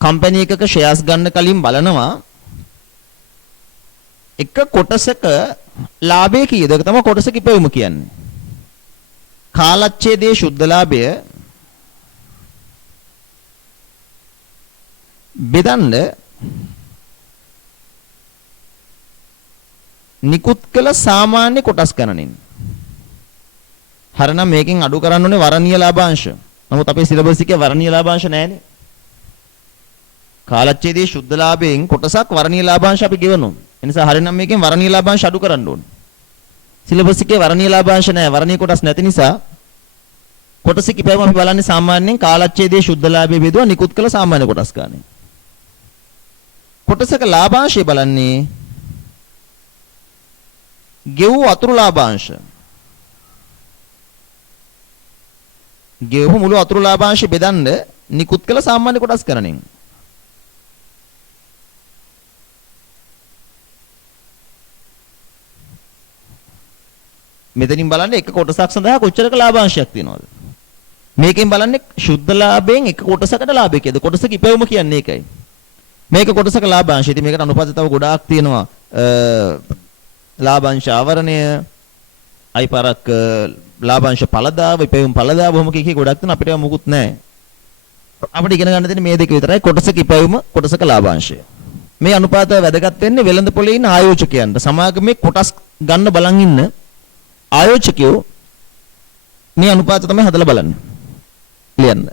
කම්පැනි එකක ෂෙයාර්ස් ගන්න කලින් බලනවා එක කොටසක ලාභය කීයද? ඒක තමයි කොටසක ඉපැයුම කියන්නේ. කාලච්ඡේදයේ සුද්ධ ලාභය බෙදන්න නිකුත් කළ සාමාන්‍ය කොටස් ගණනින්. හරිනම් මේකෙන් අඩු කරන්න ඕනේ වරණීය ලාභාංශ. නමුත් අපේ සිලබස් එකේ වරණීය ලාභාංශ නැහැනේ. කාලච්ඡේදයේ සුද්ධ ලාභයෙන් කොටසක් වරණීය ලාභාංශ අපි ගෙවනවා. ඒ නිසා හරිනම් මේකෙන් වරණීය ලාභාංශ අඩු කරන්න ඕනේ. සිලබස් එකේ වරණීය ලාභාංශ නැහැ. වරණීය කොටස් නැති නිසා කොටසක ඉපැයුම අපි බලන්නේ සාමාන්‍යයෙන් කාලච්ඡේදයේ සුද්ධ ලාභයේ බෙදුවා නිකුත් කළ සාමාන්‍ය කොටස් ගන්න. කොටසක ලාභාංශය බලන්නේ ගෙවූ අතුරු ලාභාංශ. ගෙවූ මුළු අතුරු ලාභාංශය බෙදන්න නිකුත් කළ සාමාන්‍ය කොටස් ගණනින්. මෙතනින් බලන්නේ එක කොටසක් සඳහා කොච්චරක ලාභාංශයක් තියෙනවද? මේකෙන් බලන්නේ සුද්ධ ලාභයෙන් එක කොටසකට ලාභය කියද? කොටසක ඉපැයුම කියන්නේ ඒකයි. මේක කොටසක ලාභාංශය. ඉතින් මේකට අනුපාත තව ගොඩාක් තියෙනවා. ලාභාංශ ආවරණය, අයිපාරක් ලාභාංශ පළදාව, ඉපැයුම් පළදාව බොහොම කීකී ගොඩක් තියෙනවා. අපිට මොකුත් නැහැ. අපිට ඉගෙන ගන්න තියෙන්නේ මේ දෙක විතරයි. කොටසක ඉපැයුම, කොටසක ලාභාංශය. මේ අනුපාත වැදගත් වෙන්නේ වෙළඳ පොලේ ඉන්න ආයෝජකයන්ට. සමාගමේ කොටස් ගන්න බලන් ඉන්න ආයෝජකයෝ මේ අනුපාත තමයි හදලා බලන්නේ. ලියන්න.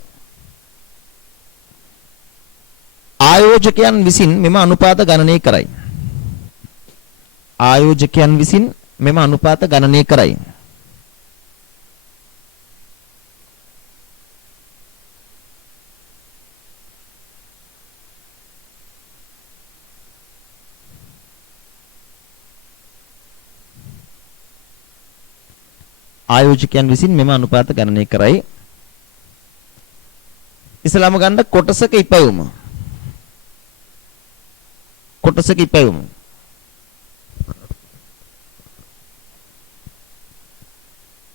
ආයෝජකයන් විසින් මෙම අනුපාත ගණනය කරයි. ආයෝජකයන් විසින් මෙම අනුපාත ගණනය කරයි. ආයෝජකයන් විසින් මෙම අනුපාත ගණනය කරයි. ඉස්සලාම ගන්න කොටසක ඉපැයුම. කොටසක ඉපැයුම.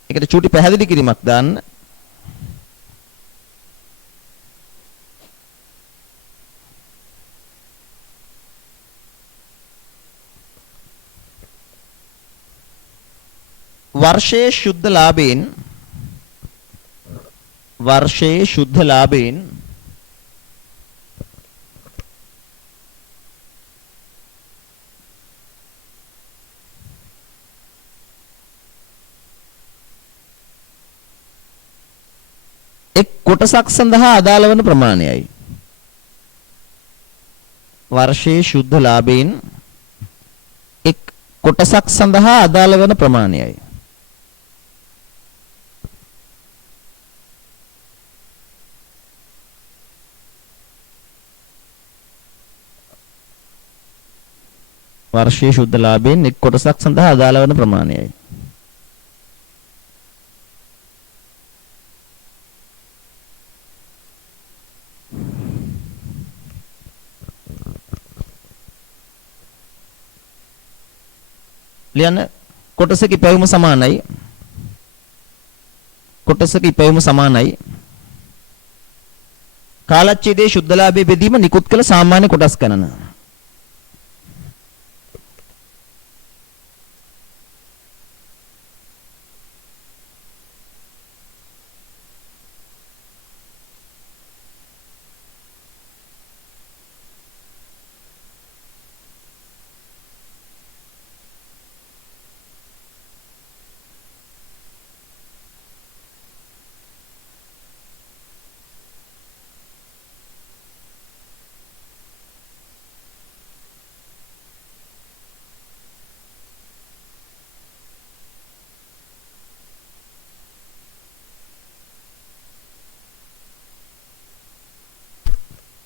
ඒකට චූටි පැහැදිලි කිරීමක් දාන්න. වර්ෂයේ සුද්ධ ලාභයෙන් වර්ෂයේ ශුද්ධ ලාභයෙන් එක් කොටසක් සඳහා අදාළ වන ප්‍රමාණයයි. වර්ෂයේ ශුද්ධ ලාභයෙන් එක් කොටසක් සඳහා අදාළ වන ප්‍රමාණයයි. වර්ෂයේ ශුද්ධ ලාභයෙන් එක් කොටසක් සඳහා අදාළ වන ප්‍රමාණයයි. ලියන්න කොටසක ඉපැවීම සමානයි. කොටසක ඉපැවීම සමානයි. කාලච්ඡේදයේ ශුද්ධ ලාභයේ බෙදීම නිකුත් කළ සාමාන්‍ය කොටස් ගණන.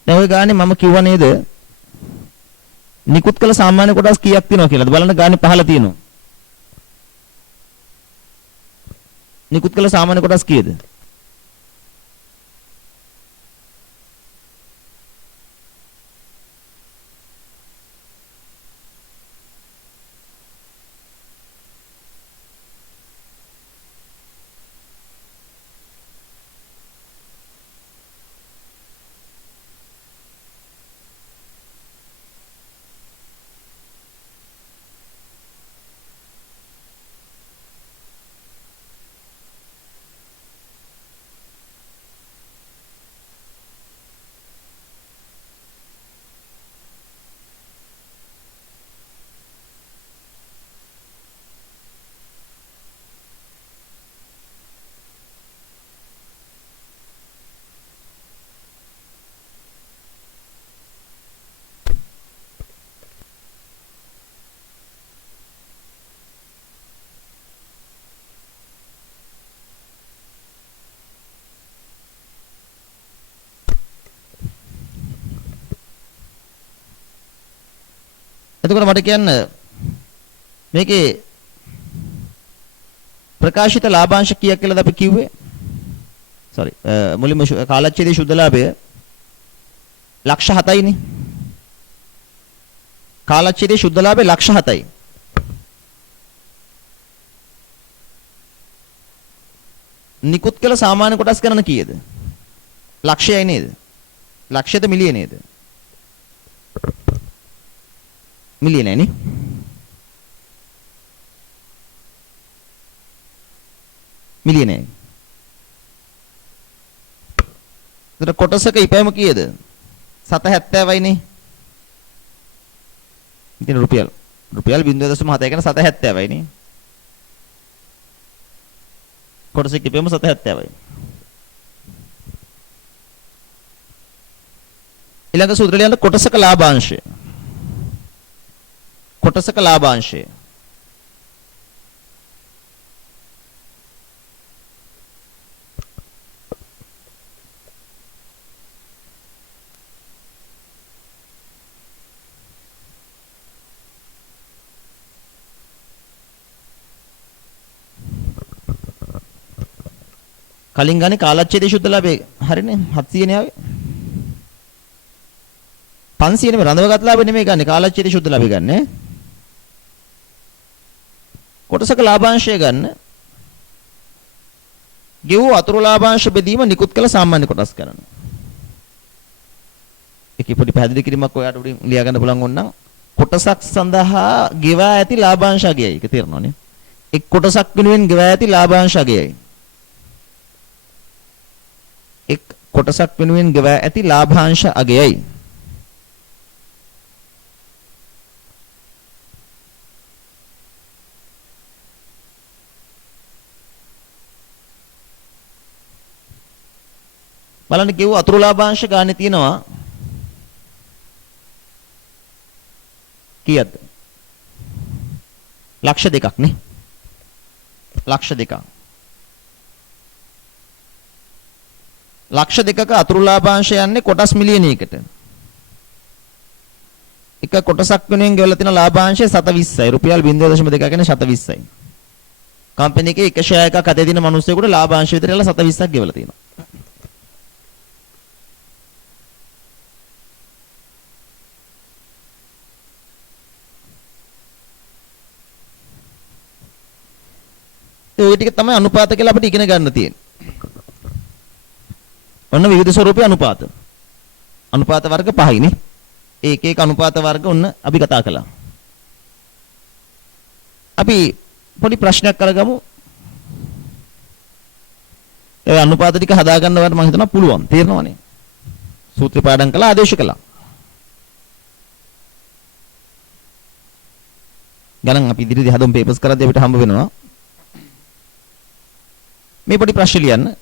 දැන් ඔය ගානේ මම කිව්වා නේද නිකුත් කළ සාමාන්‍ය කොටස් කීයක් තියෙනවා කියලාද බලන්න ගානේ පහළ තියෙනවා. නිකුත් කළ සාමාන්‍ය කොටස් කීයද? එතකොට මට කියන්න මේකේ ප්‍රකාශිත ලාභාංශ කීයක් කියලාද අපි කිව්වේ? sorry මුලින්ම කාලච්ඡේදයේ ශුද්ධ ලාභය ලක්ෂ 7යිනේ. කාලච්ඡේදයේ ශුද්ධ ලාභය ලක්ෂ 7යි. නිකුත් කළ සාමාන්‍ය කොටස් ගණන කීයද? ලක්ෂයයි නේද? ලක්ෂයද මිලියනේද? මිලියනයි නේ. මිලියනයි. ඒතර කොටසක ඉපැයම කීයද? 770යි නේ. ඉතින් රුපියල් 0.7 කියන 770යි නේ. කොටසක ඉපැයම 770යි. ඊළඟ සූත්‍රය ලියන්න කොටසක ලාභාංශය. කොටසක ලාභාංශය. කලින් ගානේ කාලච්ඡේදයේ ශුද්ධ ලාභේ හරිනේ 700 නේ ආවේ. 500 නෙමෙයි රඳවගත් ලාභේ නෙමෙයි ගන්නේ කාලච්ඡේදයේ ශුද්ධ ලාභේ ගන්න. කොටසක ලාභාංශය ගන්න. ගෙවූ අතුරු ලාභාංශ බෙදීම නිකුත් කළ සාමාන්‍ය කොටස් ගන්න. ඒකේ පොඩි පැහැදිලි කිරීමක් ඔයාලට උඩින් ලියා ගන්න පුළුවන් වුණනම් කොටසක් සඳහා ගෙවා ඇති ලාභාංශ අගයයි. ඒක තේරෙනවනේ. එක් කොටසක් වෙනුවෙන් ගෙවා ඇති ලාභාංශ අගයයි. එක් කොටසක් වෙනුවෙන් ගෙවා ඇති ලාභාංශ අගයයි. බලන්න කිව්ව අතුරු ලාභාංශ ගානේ තියෙනවා කීයද? ලක්ෂ දෙකක් නේ. ලක්ෂ දෙකක්. ලක්ෂ දෙකක අතුරු ලාභාංශ යන්නේ කොටස් මිලියනයකට. එක කොටසක් වෙනුවෙන් ගෙවලා තියෙන ලාභාංශය 720යි. රුපියල් 0.2 කියන්නේ 720යි. කම්පැනි එකේ එක ෂෙයා එකක් අතේ තියෙන මිනිස්සුෙකුට ලාභාංශ විතරලා 720ක් ගෙවලා තියෙනවා. ඒ ටික තමයි අනුපාත කියලා අපිට ඉගෙන ගන්න තියෙන්නේ. ඔන්න විවිධ ස්වරූපයේ අනුපාත. අනුපාත වර්ග පහයිනේ. ඒක එක අනුපාත වර්ග ඔන්න අපි කතා කළා. අපි පොඩි ප්‍රශ්නයක් කරගමු. ඒ අනුපාත ටික හදා ගන්නවට මම හිතනවා පුළුවන්. තේරෙනවනේ. සූත්‍ර පාඩම් කළා ආදේශ කළා. ගණන් අපි ඉදිරියේදී හදමු පේපර්ස් කරද්දී අපිට හම්බ වෙනවා. මේ පොඩි ප්‍රශ්න ලියන්න.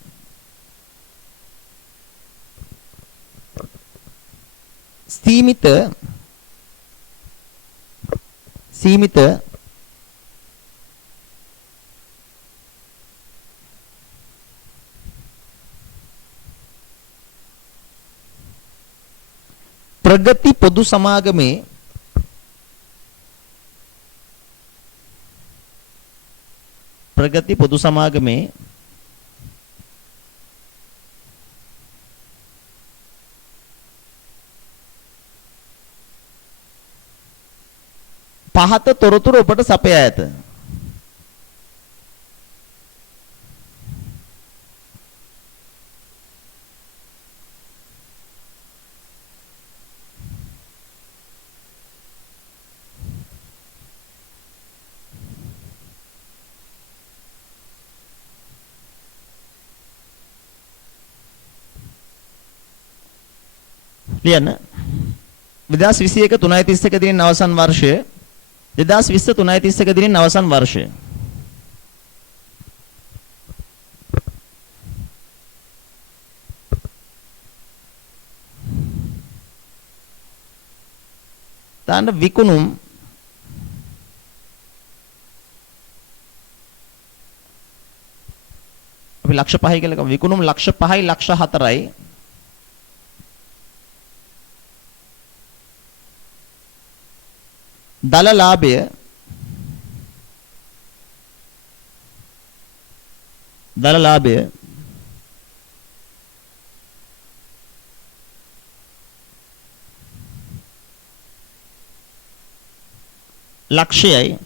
සීමිත ප්‍රගති පොදු සමාගමේ පහත තොරතුරු ඔබට සපයා ඇත. ලියන්න. 2021 3:31 දිනෙන් අවසන් වර්ෂය 2020 3:31 දිනෙන් අවසන් වර්ෂය. තාන්න විකුණුම් අපි ලක්ෂ 5යි කියලා කියමු. විකුණුම් ලක්ෂ 5යි ලක්ෂ 4යි. දල ලාභය ලක්ෂයයි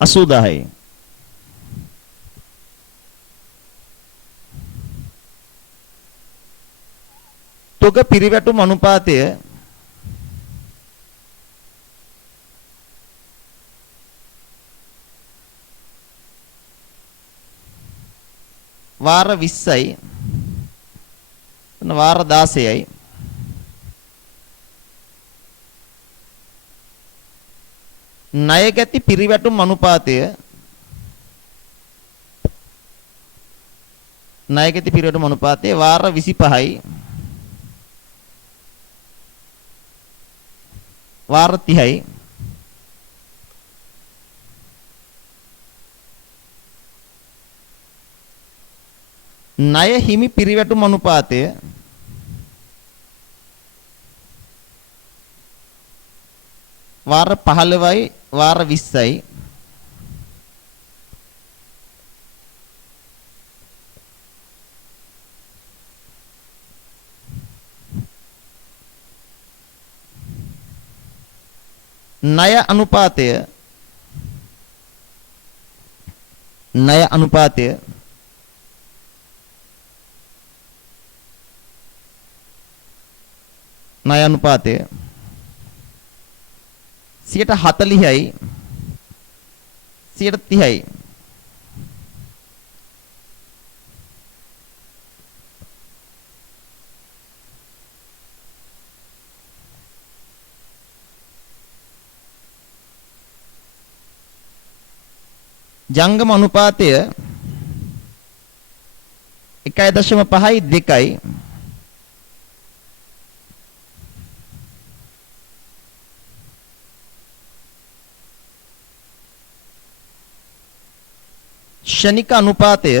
80000යි. තොග පිරිවැටුම් අනුපාතය වාර 20යි වාර 16යි ණයගැති පිරිවැටුම් අනුපාතය වාර 25යි වාර 30යි ණය හිමි පිරිවැටුම් අනුපාතය වාර 15යි වාර 20යි ණය අනුපාතය ණය අනුපාතය 40යි 30යි ජංගම අනුපාතය 1.5යි 2යි ෂණික අනුපාතය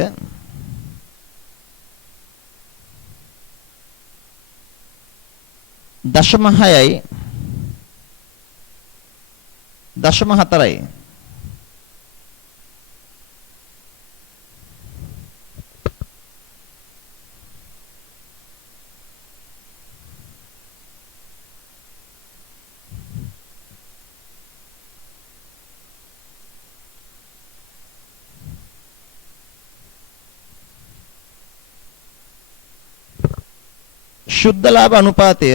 0.6යි 0.4යි ශුද්ධ ලාභ අනුපාතය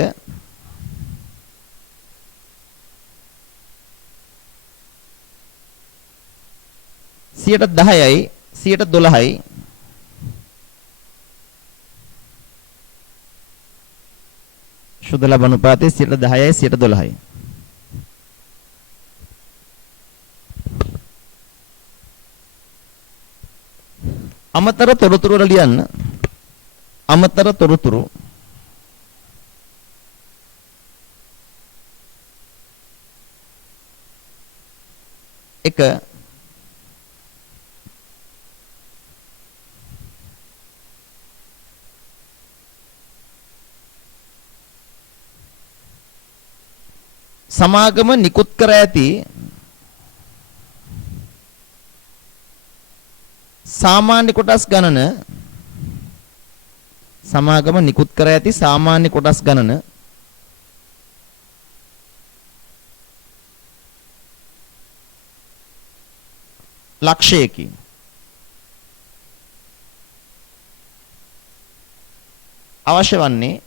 10යි 12යි ශුද්ධ ලාභ අනුපාතය 10යි 12යි අමතර තොරතුරු වල ලියන්න අමතර තොරතුරු එක සමාගම නිකුත් කර ඇති සාමාන්‍ය කොටස් ගණන සමාගම නිකුත් කර ඇති සාමාන්‍ය කොටස් ගණන ලක්ෂයකි. අවශ්‍ය වන්නේ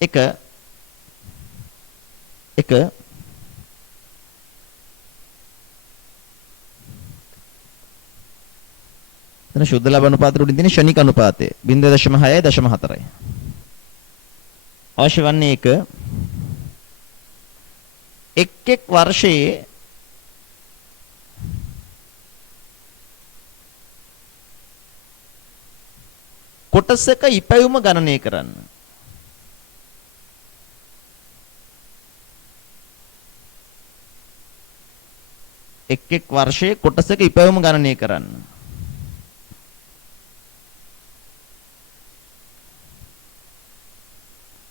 එක එතන ශුද්ධ ලාභ අනුපාතය උඩින් තියෙන ෂණික අනුපාතය 0.6යි 0.4යි. අවශ්‍ය වන්නේ එක් වර්ෂයේ කොටසක ඉපැයුම ගණනය කරන්න. එක් වර්ෂයේ කොටසක ඉපැයුම ගණනය කරන්න.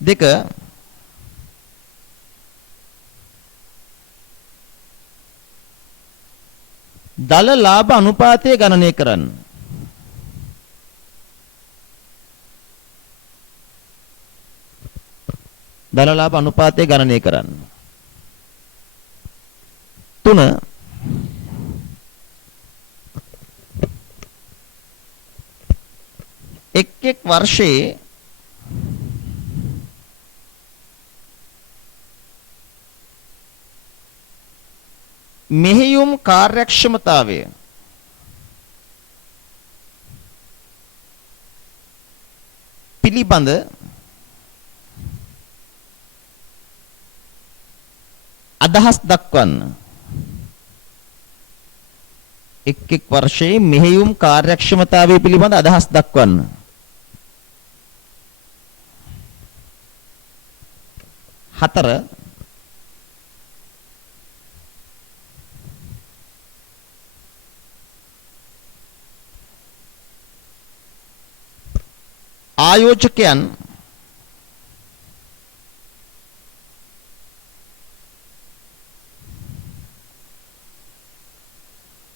දෙක දල ලාභ අනුපාතය ගණනය කරන්න. දල ලාභ අනුපාතය ගණනය කරන්න. 3 එක් වර්ෂයේ මෙහෙයුම් කාර්යක්ෂමතාවය පිළිබඳ අදහස් දක්වන්න. එක් වර්ෂයේ මෙහෙයුම් කාර්යක්ෂමතාවය පිළිබඳ අදහස් දක්වන්න. 4 ආයෝජකයන්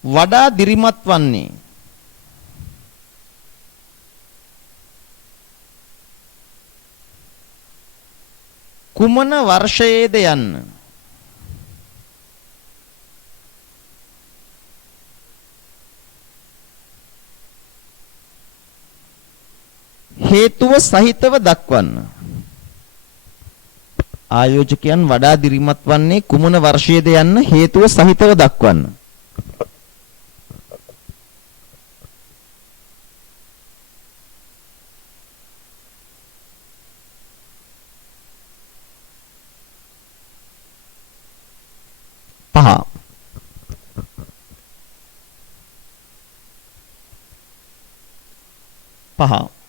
වඩා දිරිමත් වන්නේ කුමන වර්ෂයේද යන්න හේතුව සහිතව දක්වන්න. ආයෝජකයන් වඩා දිරිමත් වන්නේ කුමන වර්ෂයේද යන්න හේතුව සහිතව දක්වන්න. පහ 5.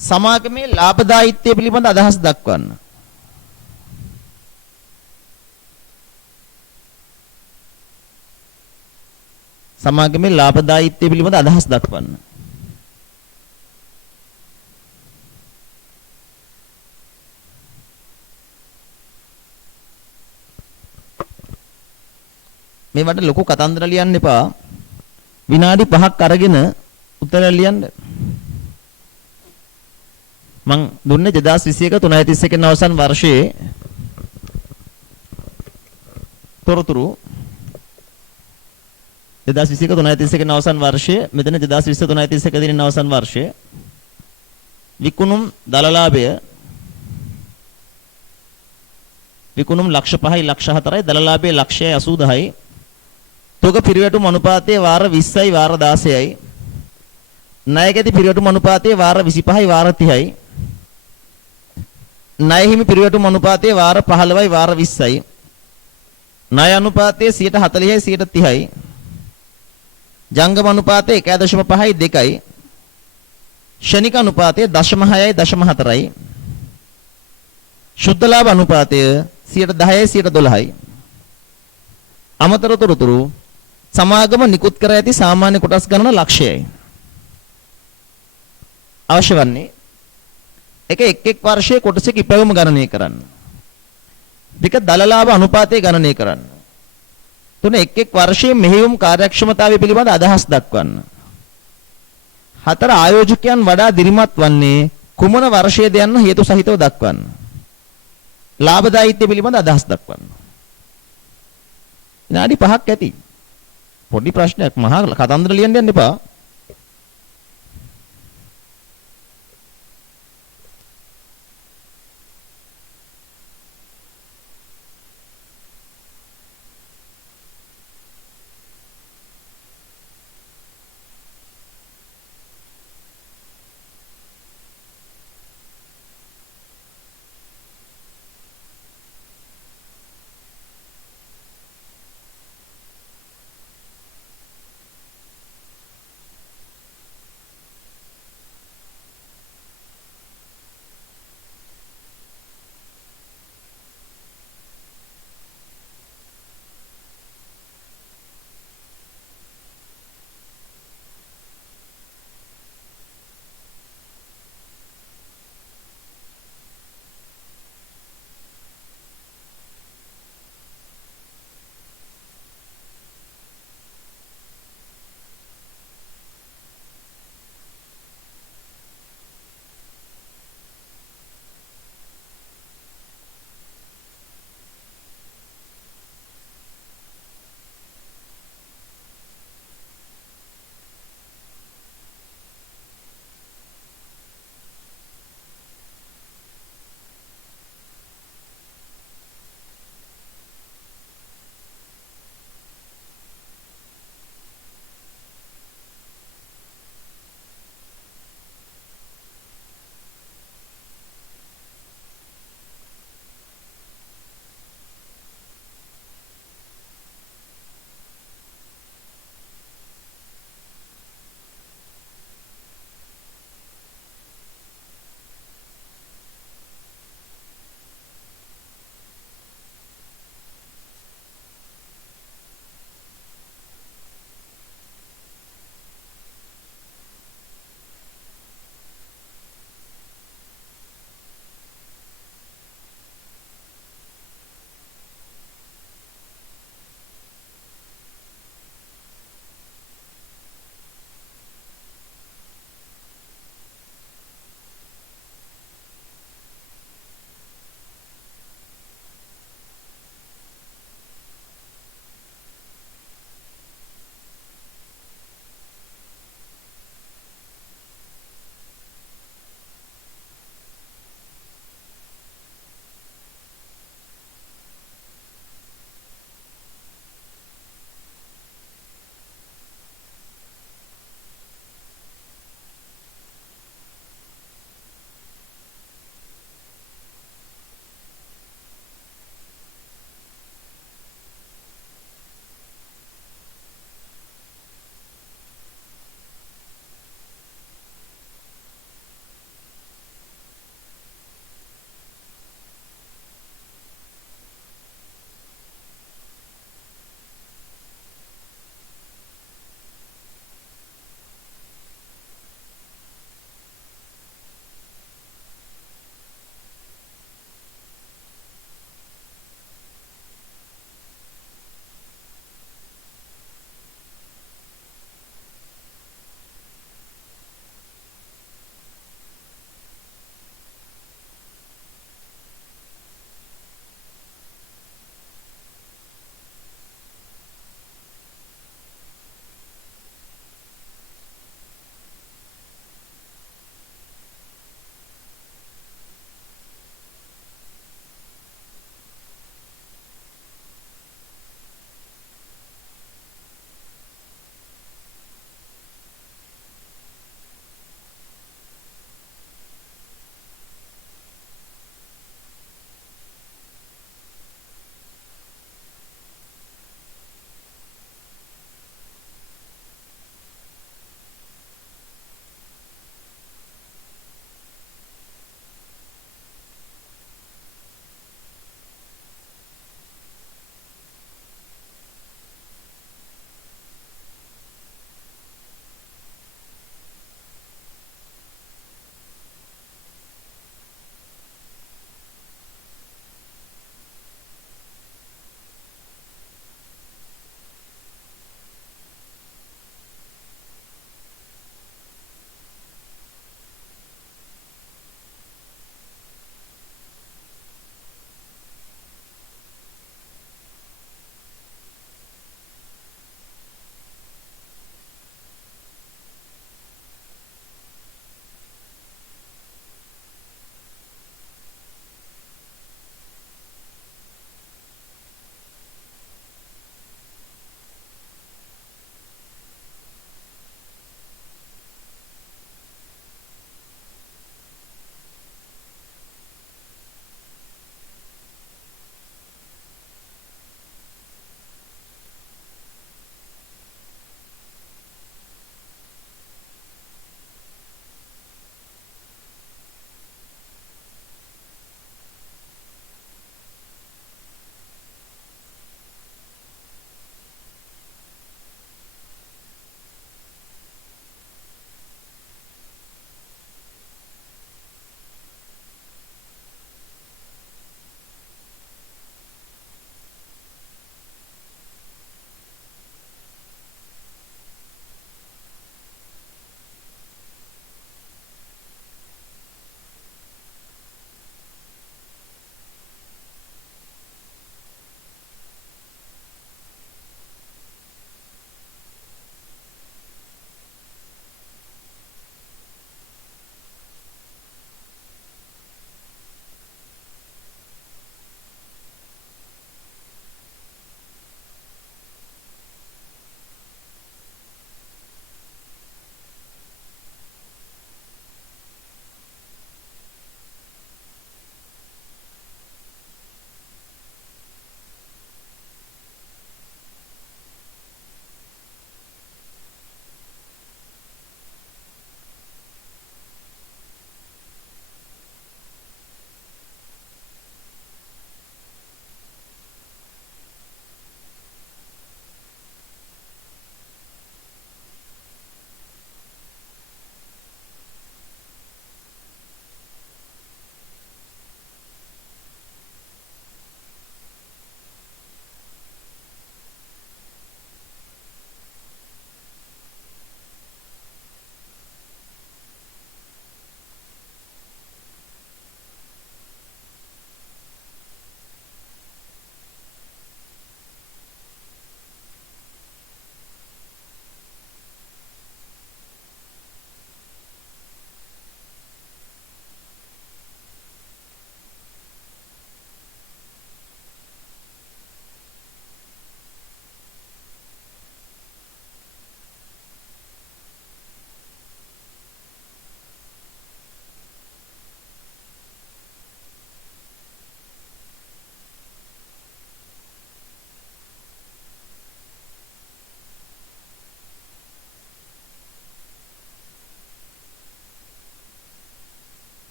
සමාගමේ ලාභදායීත්වය පිළිබඳ අදහස් දක්වන්න. සමාගමේ ලාභදායීත්වය පිළිබඳ අදහස් දක්වන්න. මේ වට ලොකු කතන්දර ලියන්න එපා. විනාඩි 5ක් අරගෙන උත්තර ලියන්න. මං දුන්නේ 2021 331 අවසන් වර්ෂයේ තොරතුරු 2021 331 අවසන් වර්ෂයේ මෙතන 2020 331 දින අවසන් වර්ෂයේ විකුණුම් දලලාභය විකුණුම් ලක්ෂ 5යි ලක්ෂ 4යි දලලාභයේ ලක්ෂයයි 80යි තොග පිරිවැටුම් අනුපාතයේ වාර 20යි වාර 16යි ණයකැති පිරිවැටුම් අනුපාතයේ වාර 25යි වාර 30යි ණය හිමි පිරිවැටුම් අනුපාතයේ වාර 15යි වාර 20යි ණය අනුපාතයේ 40යි 30යි ජංගම අනුපාතයේ 1.5යි 2යි ෂණික අනුපාතයේ 0.6යි 0.4යි ශුද්ධ ලාභ අනුපාතය 10යි 12යි අමතර තොරතුරු සමාගම නිකුත් කර ඇති සාමාන්‍ය කොටස් ගණන ලක්ෂයයි අවශ්‍ය වන්නේ එක එක් වර්ෂයේ කොටසක ඉපැවීම ගණනය කරන්න. දෙක දලලාභ අනුපාතය ගණනය කරන්න. තුන එක් වර්ෂයේ මෙහෙයුම් කාර්යක්ෂමතාවය පිළිබඳ අදහස් දක්වන්න. හතර ආයෝජකයන් වඩා දිරිමත් වන්නේ කුමන වර්ෂයේද යන්න හේතු සහිතව දක්වන්න. ලාභදායීත්වය පිළිබඳ අදහස් දක්වන්න. විනාඩි 5ක් ඇති. පොඩි ප්‍රශ්නයක් මහා කතන්දර ලියන්න යන්න එපා.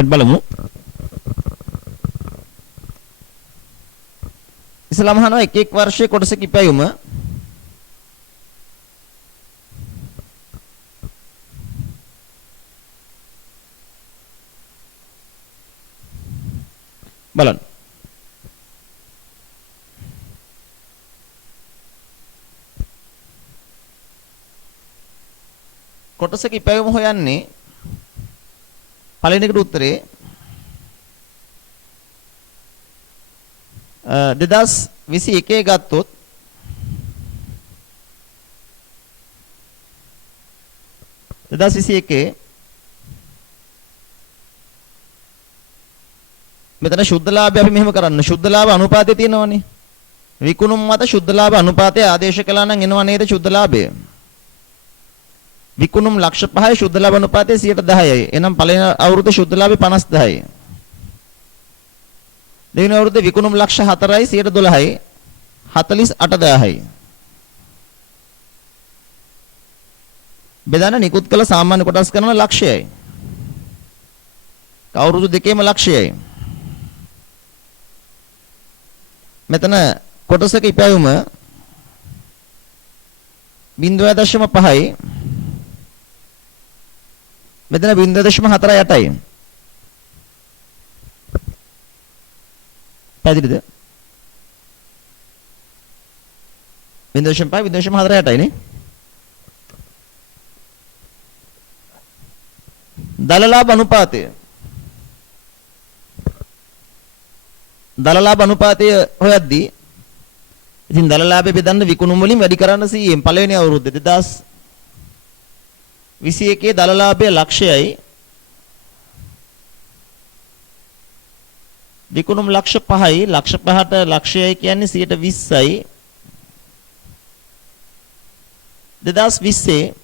ප්‍රශ්නයක් බලමු. ඉස්ලාම අහනවා එක් එක් වර්ෂයේ කොටසක ඉපැයුම බලන්න. කොටසක ඉපැයුම හොයන්නේ පළවෙනි එකට උත්තරේ 2021 ගත්තොත් මෙතන ශුද්ධලාභය අපි මෙහෙම කරන්න. ශුද්ධලාභ අනුපාතය තියෙනවනේ. විකුණුම් මත ශුද්ධලාභ අනුපාතය ආදේශ කළා නම් එනවා නේද ශුද්ධලාභය? විකුණුම් ලක්ෂ 5යි ශුද්ධලාභ අනුපාතය 10%යි. එහෙනම් පළවෙනි අවුරුද්දේ ශුද්ධලාභය 50,000යි. දෙවෙනි අවුරුද්දේ විකුණුම් ලක්ෂ 4යි 12%යි 48,000යි. බෙදන්න නිකුත් කළ සාමාන්‍ය කොටස් කරන ලක්ෂයයි. අවුරුදු දෙකේම ලක්ෂයයි. මෙතන කොටසක ඉපැයුම 0.5යි. මෙතන 0.48යි. පැහැදිලිද? 0.5 0.48යි නේ. දලලාභ අනුපාතය. දලලාභ අනුපාතය හොයද්දී ඉතින් දලලාභය බෙදන්න විකුණුම් වලින් වැඩි කරන්න 100න් පළවෙනි අවුරුද්දේ 2021 දලලාභය ලක්ෂයයි. විකුණුම් ලක්ෂ 5යි. ලක්ෂ 5ට ලක්ෂයයි කියන්නේ 20%යි. 2020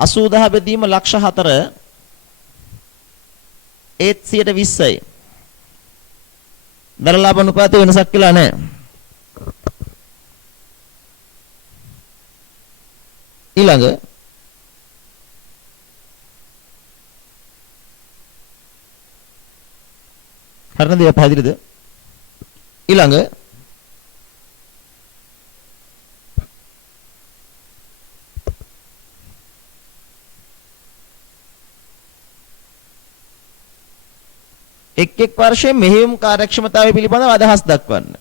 80,000 බෙදීම ලක්ෂ 4 ඒත් 20%යි. දරලාභ අනුපාතය වෙනසක් කියලා නැහැ. ඊළඟ හරිද? පැහැදිලිද? ඊළඟ එක් එක් වර්ෂයේ මෙහෙයුම් කාර්යක්ෂමතාවය පිළිබඳව අදහස් දක්වන්න.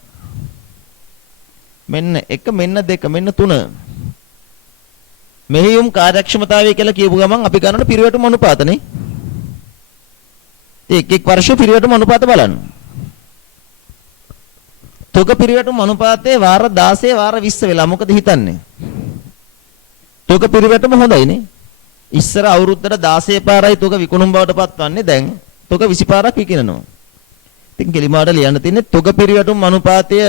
මෙන්න 1 මෙන්න 2 මෙන්න 3. මෙහෙයුම් කාර්යක්ෂමතාවය කියලා කියපු ගමන් අපි ගන්නන පිරිවැටුම් අනුපාතනේ. එක් එක් වර්ෂයේ පිරිවැටුම් අනුපාත බලන්න. තොග පිරිවැටුම් අනුපාතයේ වාර 16 වාර 20 වෙලා මොකද හිතන්නේ? තොග පිරිවැටුම හොඳයිනේ. ඉස්සර අවුරුද්දට 16 පාරයි තොග විකුණුම් බවට පත්වන්නේ. දැන් තොග 20 පාරක් විකිනනවා. ඉතින් කෙලිමාට ලියන්න තියෙන්නේ තොග පිරිවැටුම් අනුපාතය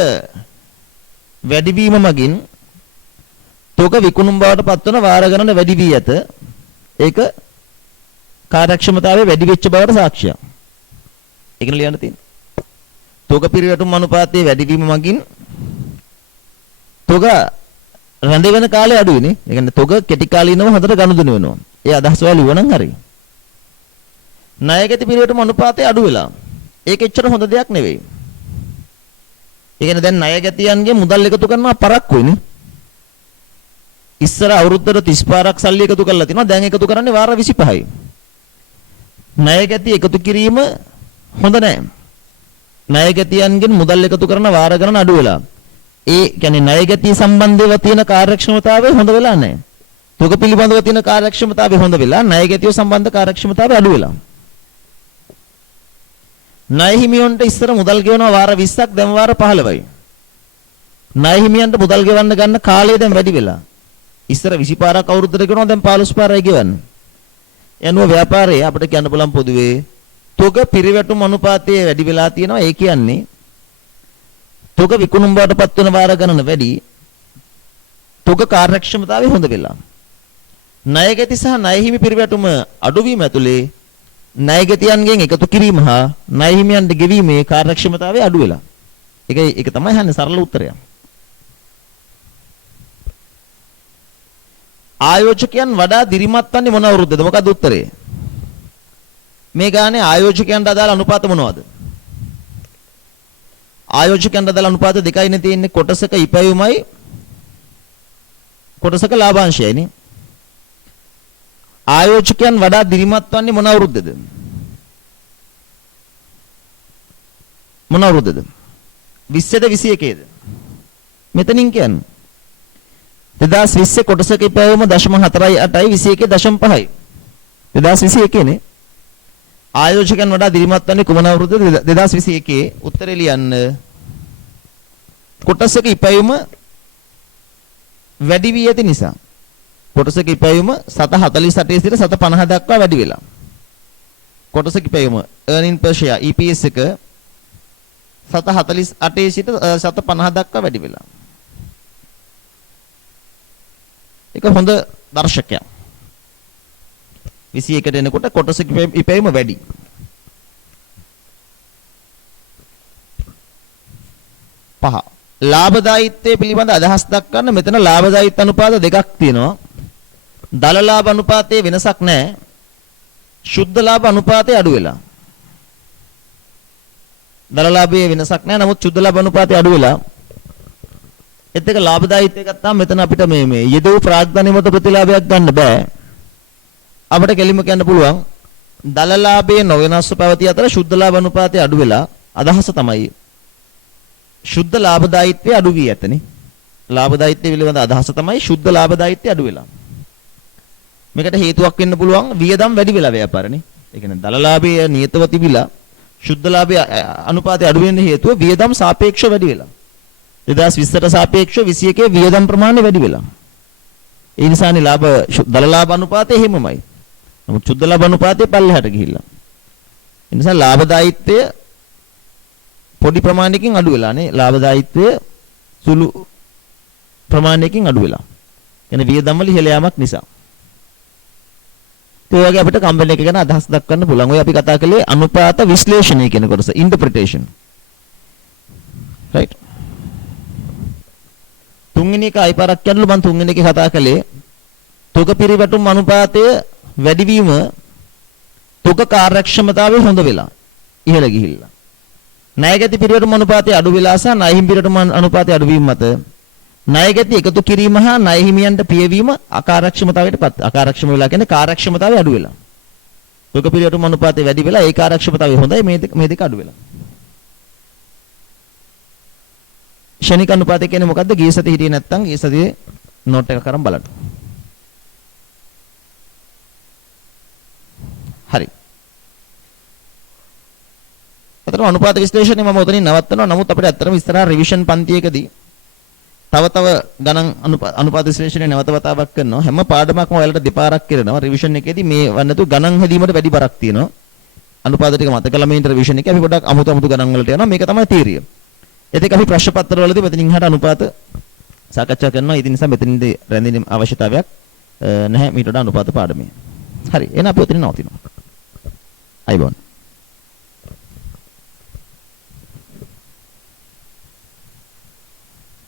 වැඩි වීම මගින් තොග විකුණුම් බවට පත්වන වාර ගණන වැඩි වී ඇත. ඒක කාර්යක්ෂමතාවයේ වැඩි වෙච්ච බවට සාක්ෂියක්. ඒකනේ ලියන්න තියෙන්නේ. තොග පිරිවැටුම් අනුපාතයේ වැඩි වීම මගින් තොග රැඳ වෙන කාලය අඩු වෙන්නේ. ඒ කියන්නේ තොග කෙටි කාලීනව හොඳට ගනුදෙනු වෙනවා. ඒ අදහස ඔයාලා ලියවනම් හරියි. ණයගැති පිරිවැටුම් අනුපාතය අඩු වෙලා. ඒක එච්චර හොඳ දෙයක් නෙවෙයි. ඒ කියන්නේ දැන් ණයගැතියන්ගේ මුදල් එකතු කරනවා පරක්කුයිනේ. ඉස්සර අවුරුද්දට 30 පාරක් සල්ලි එකතු කරලා තිනවා. දැන් එකතු කරන්නේ වාර 25යි. ණයගැති එකතු කිරීම හොඳ නැහැ. ණයගැතියන්ගෙන් මුදල් එකතු කරන වාර ගණන අඩු වෙලා. ඒ කියන්නේ ණයගැතිය සම්බන්ධව තියෙන කාර්යක්ෂමතාවය හොඳ වෙලා නැහැ. තොග පිළිබඳව තියෙන කාර්යක්ෂමතාවය හොඳ වෙලා ණයගැතිය සම්බන්ධ කාර්යක්ෂමතාවය අඩු වෙලා. ණය හිමියන්ට ඉස්සර මුදල් ගෙවනවා වාර 20ක් දැන් වාර 15යි. ණය හිමියන්ට මුදල් ගෙවන්න ගන්න කාලය දැන් වැඩි වෙලා. ඉස්සර 20 පාරක් අවුරුද්දට ගෙවනවා දැන් 15 පාරයි ගෙවන්නේ. යනුව ව්‍යාපාරයේ අපිට කියන්න පුළුවන් පොදුවේ තොග පිරිවැටුම් අනුපාතය වැඩි වෙලා තියෙනවා. ඒ කියන්නේ තොග විකුණුම් බවට පත් වෙන වාර ගණන වැඩි. තොග කාර්යක්ෂමතාවය හොඳ වෙලා. ණයගැති සහ ණය හිමි පිරිවැටුම අඩු වීම ඇතුලේ ණයගැතියන්ගෙන් එකතු කිරීම හා ණය හිමියන්ට ගෙවීමේ කාර්යක්ෂමතාවය අඩු වෙලා. ඒක තමයි හන්නේ සරල උත්තරය. ආයෝජකයන් වඩා දිරිමත් වන්නේ මොන අවුරුද්දද? මොකක්ද උත්තරේ? මේ ගානේ ආයෝජකයන්ට අදාළ අනුපාත මොනවද? ආයෝජකයන්ට අදාළ අනුපාත දෙකයිනේ තියෙන්නේ. කොටසක ඉපැයුමයි කොටසක ලාභාංශයයි නේ. ආයෝජකයන් වඩා දිරිමත් වන්නේ මොන අවුරුද්දද? මොන අවුරුද්දද? 20ද 21ද? මෙතනින් කියන්නේ 2020 කොටසක ඉපැයුම 0.48යි 21 0.5යි. 2021 නේ. ආයෝජකයන් වඩා දිරිමත් වන්නේ කුමන අවුරුද්දද? 2021. උත්තරේ ලියන්න. කොටසක ඉපැයුම වැඩි වී ඇති නිසා. කොටසක ඉපැයුම 748 සිට 750 දක්වා වැඩි වෙලා. කොටසක ඉපැයුම earning per share EPS එක 748 සිට 750 දක්වා වැඩි වෙලා. ඒක හොඳ දර්ශකයක්. 21ට එනකොට කොටසක ඉපැයුම වැඩි. පහ. ලාභදායීත්වයේ පිළිබඳ අදහස් දක්වන්න මෙතන ලාභදායීත්ව අනුපාත දෙකක් තියෙනවා. දල ලාභ අනුපාතයේ වෙනසක් නැහැ. සුද්ධ ලාභ අනුපාතය අඩු වෙලා. දල ලාභයේ වෙනසක් නැහැ. නමුත් සුද්ධ ලාභ අනුපාතය අඩු වෙලා. ඒත් එක ලාභදායීත්වය ගත්තාම මෙතන අපිට මේ යෙදූ ප්‍රාග්ධනය මත ප්‍රතිලාභයක් ගන්න බෑ. අපිට කෙලින්ම කියන්න පුළුවන් දල ලාභයේ නොවෙනස්ව පැවති අතර සුද්ධ ලාභ අනුපාතය අඩු වෙලා. අදහස තමයි සුද්ධ ලාභදායීත්වය අඩු වී ඇතනේ. ලාභදායීත්වය පිළිබඳ අදහස තමයි සුද්ධ ලාභදායීත්වය අඩු වෙලා. මේකට හේතුවක් වෙන්න පුළුවන් වියදම් වැඩි වෙලා ව්‍යාපාරනේ. ඒ කියන්නේ දල ලාභයේ නියතව තිබිලා සුද්ධ ලාභයේ අනුපාතය අඩු වෙන්න හේතුව වියදම් සාපේක්ෂව වැඩි වෙලා. 2020ට සාපේක්ෂව 21 වියදම් ප්‍රමාණය වැඩි වෙලා. ඒ නිසානේ දල ලාභ අනුපාතය එහෙමමයි. නමුත් සුද්ධ ලාභ අනුපාතය පල්ලෙහාට ගිහිල්ලා. ඒ නිසා ලාභදායීත්වය පොඩි ප්‍රමාණයකින් අඩු වෙලා නේ. ලාභදායීත්වය සුළු ප්‍රමාණයකින් අඩු වෙලා. කියන්නේ වියදම් වල ඉහළ යාමක් නිසා. ඒ වගේ අපිට කම්පැනි එක ගැන අදහස් දක්වන්න පුළුවන්. ඔය අපි කතා කළේ අනුපාත විශ්ලේෂණය කියන කොටස. ඉන්ටර්ප්‍රිටේෂන්. රයිට්. තුන්වෙනි එක අයිපාරක් කියනලු මම තුන්වෙනි එකේ කතා කළේ තොග පිරිවැටුම් අනුපාතය වැඩි වීම තොග කාර්යක්ෂමතාවය හොඳ වෙලා ඉහළ ගිහිල්ලා. ණයගැති පිරිවැටුම් අනුපාතය අඩු වෙලා සහ ණය හිමි පිරිවැටුම් අනුපාතය අඩු වීම මත ණයගැති එකතු කිරීම හා ණය හිමියන්ට පියවීම අකාර්යක්ෂමතාවයටපත්. අකාර්යක්ෂම වෙලා කියන්නේ කාර්යක්ෂමතාවය අඩු වෙලා. තොග පිරිවැටුම් අනුපාතය වැඩි වෙලා ඒ කාර්යක්ෂමතාවය හොඳයි මේ දෙක අඩු වෙලා. ශනික අනුපාතය කියන්නේ මොකද්ද? ගිය සතියේ හිටියේ නැත්නම් ගිය සතියේ නෝට් එක කරන් බලන්න. හරි. අතරම අනුපාත විශ්ලේෂණය මම උතනින් නවත්තනවා. නමුත් අපිට ඇත්තටම ඉස්සරහා රිවිෂන් පන්තියකදී තව ගණන් අනුපාත විශ්ලේෂණය නැවත වතාවක් කරනවා. හැම පාඩමක්ම ඔයාලට දෙපාරක් කරනවා. රිවිෂන් එකේදී මේ වන්නතු ගණන් හැදීමට වැඩි බරක් තියෙනවා. අනුපාත ටික මතක ළමයින්ට රිවිෂන් එකේ අපි පොඩ්ඩක් අමුතු ගණන් වලට යනවා. මේක තමයි තීරිය. ඒත් අපි ප්‍රශ්න පත්‍ර වලදී මෙතනින් එහාට අනුපාත සාකච්ඡා කරනවා. ඒ නිසා මෙතනින්දී රැඳෙන අවශ්‍යතාවයක් නැහැ මීට වඩා අනුපාත පාඩමේ. හරි. එහෙනම් අපි උතනින් නවතිනවා. අයිබෝන්.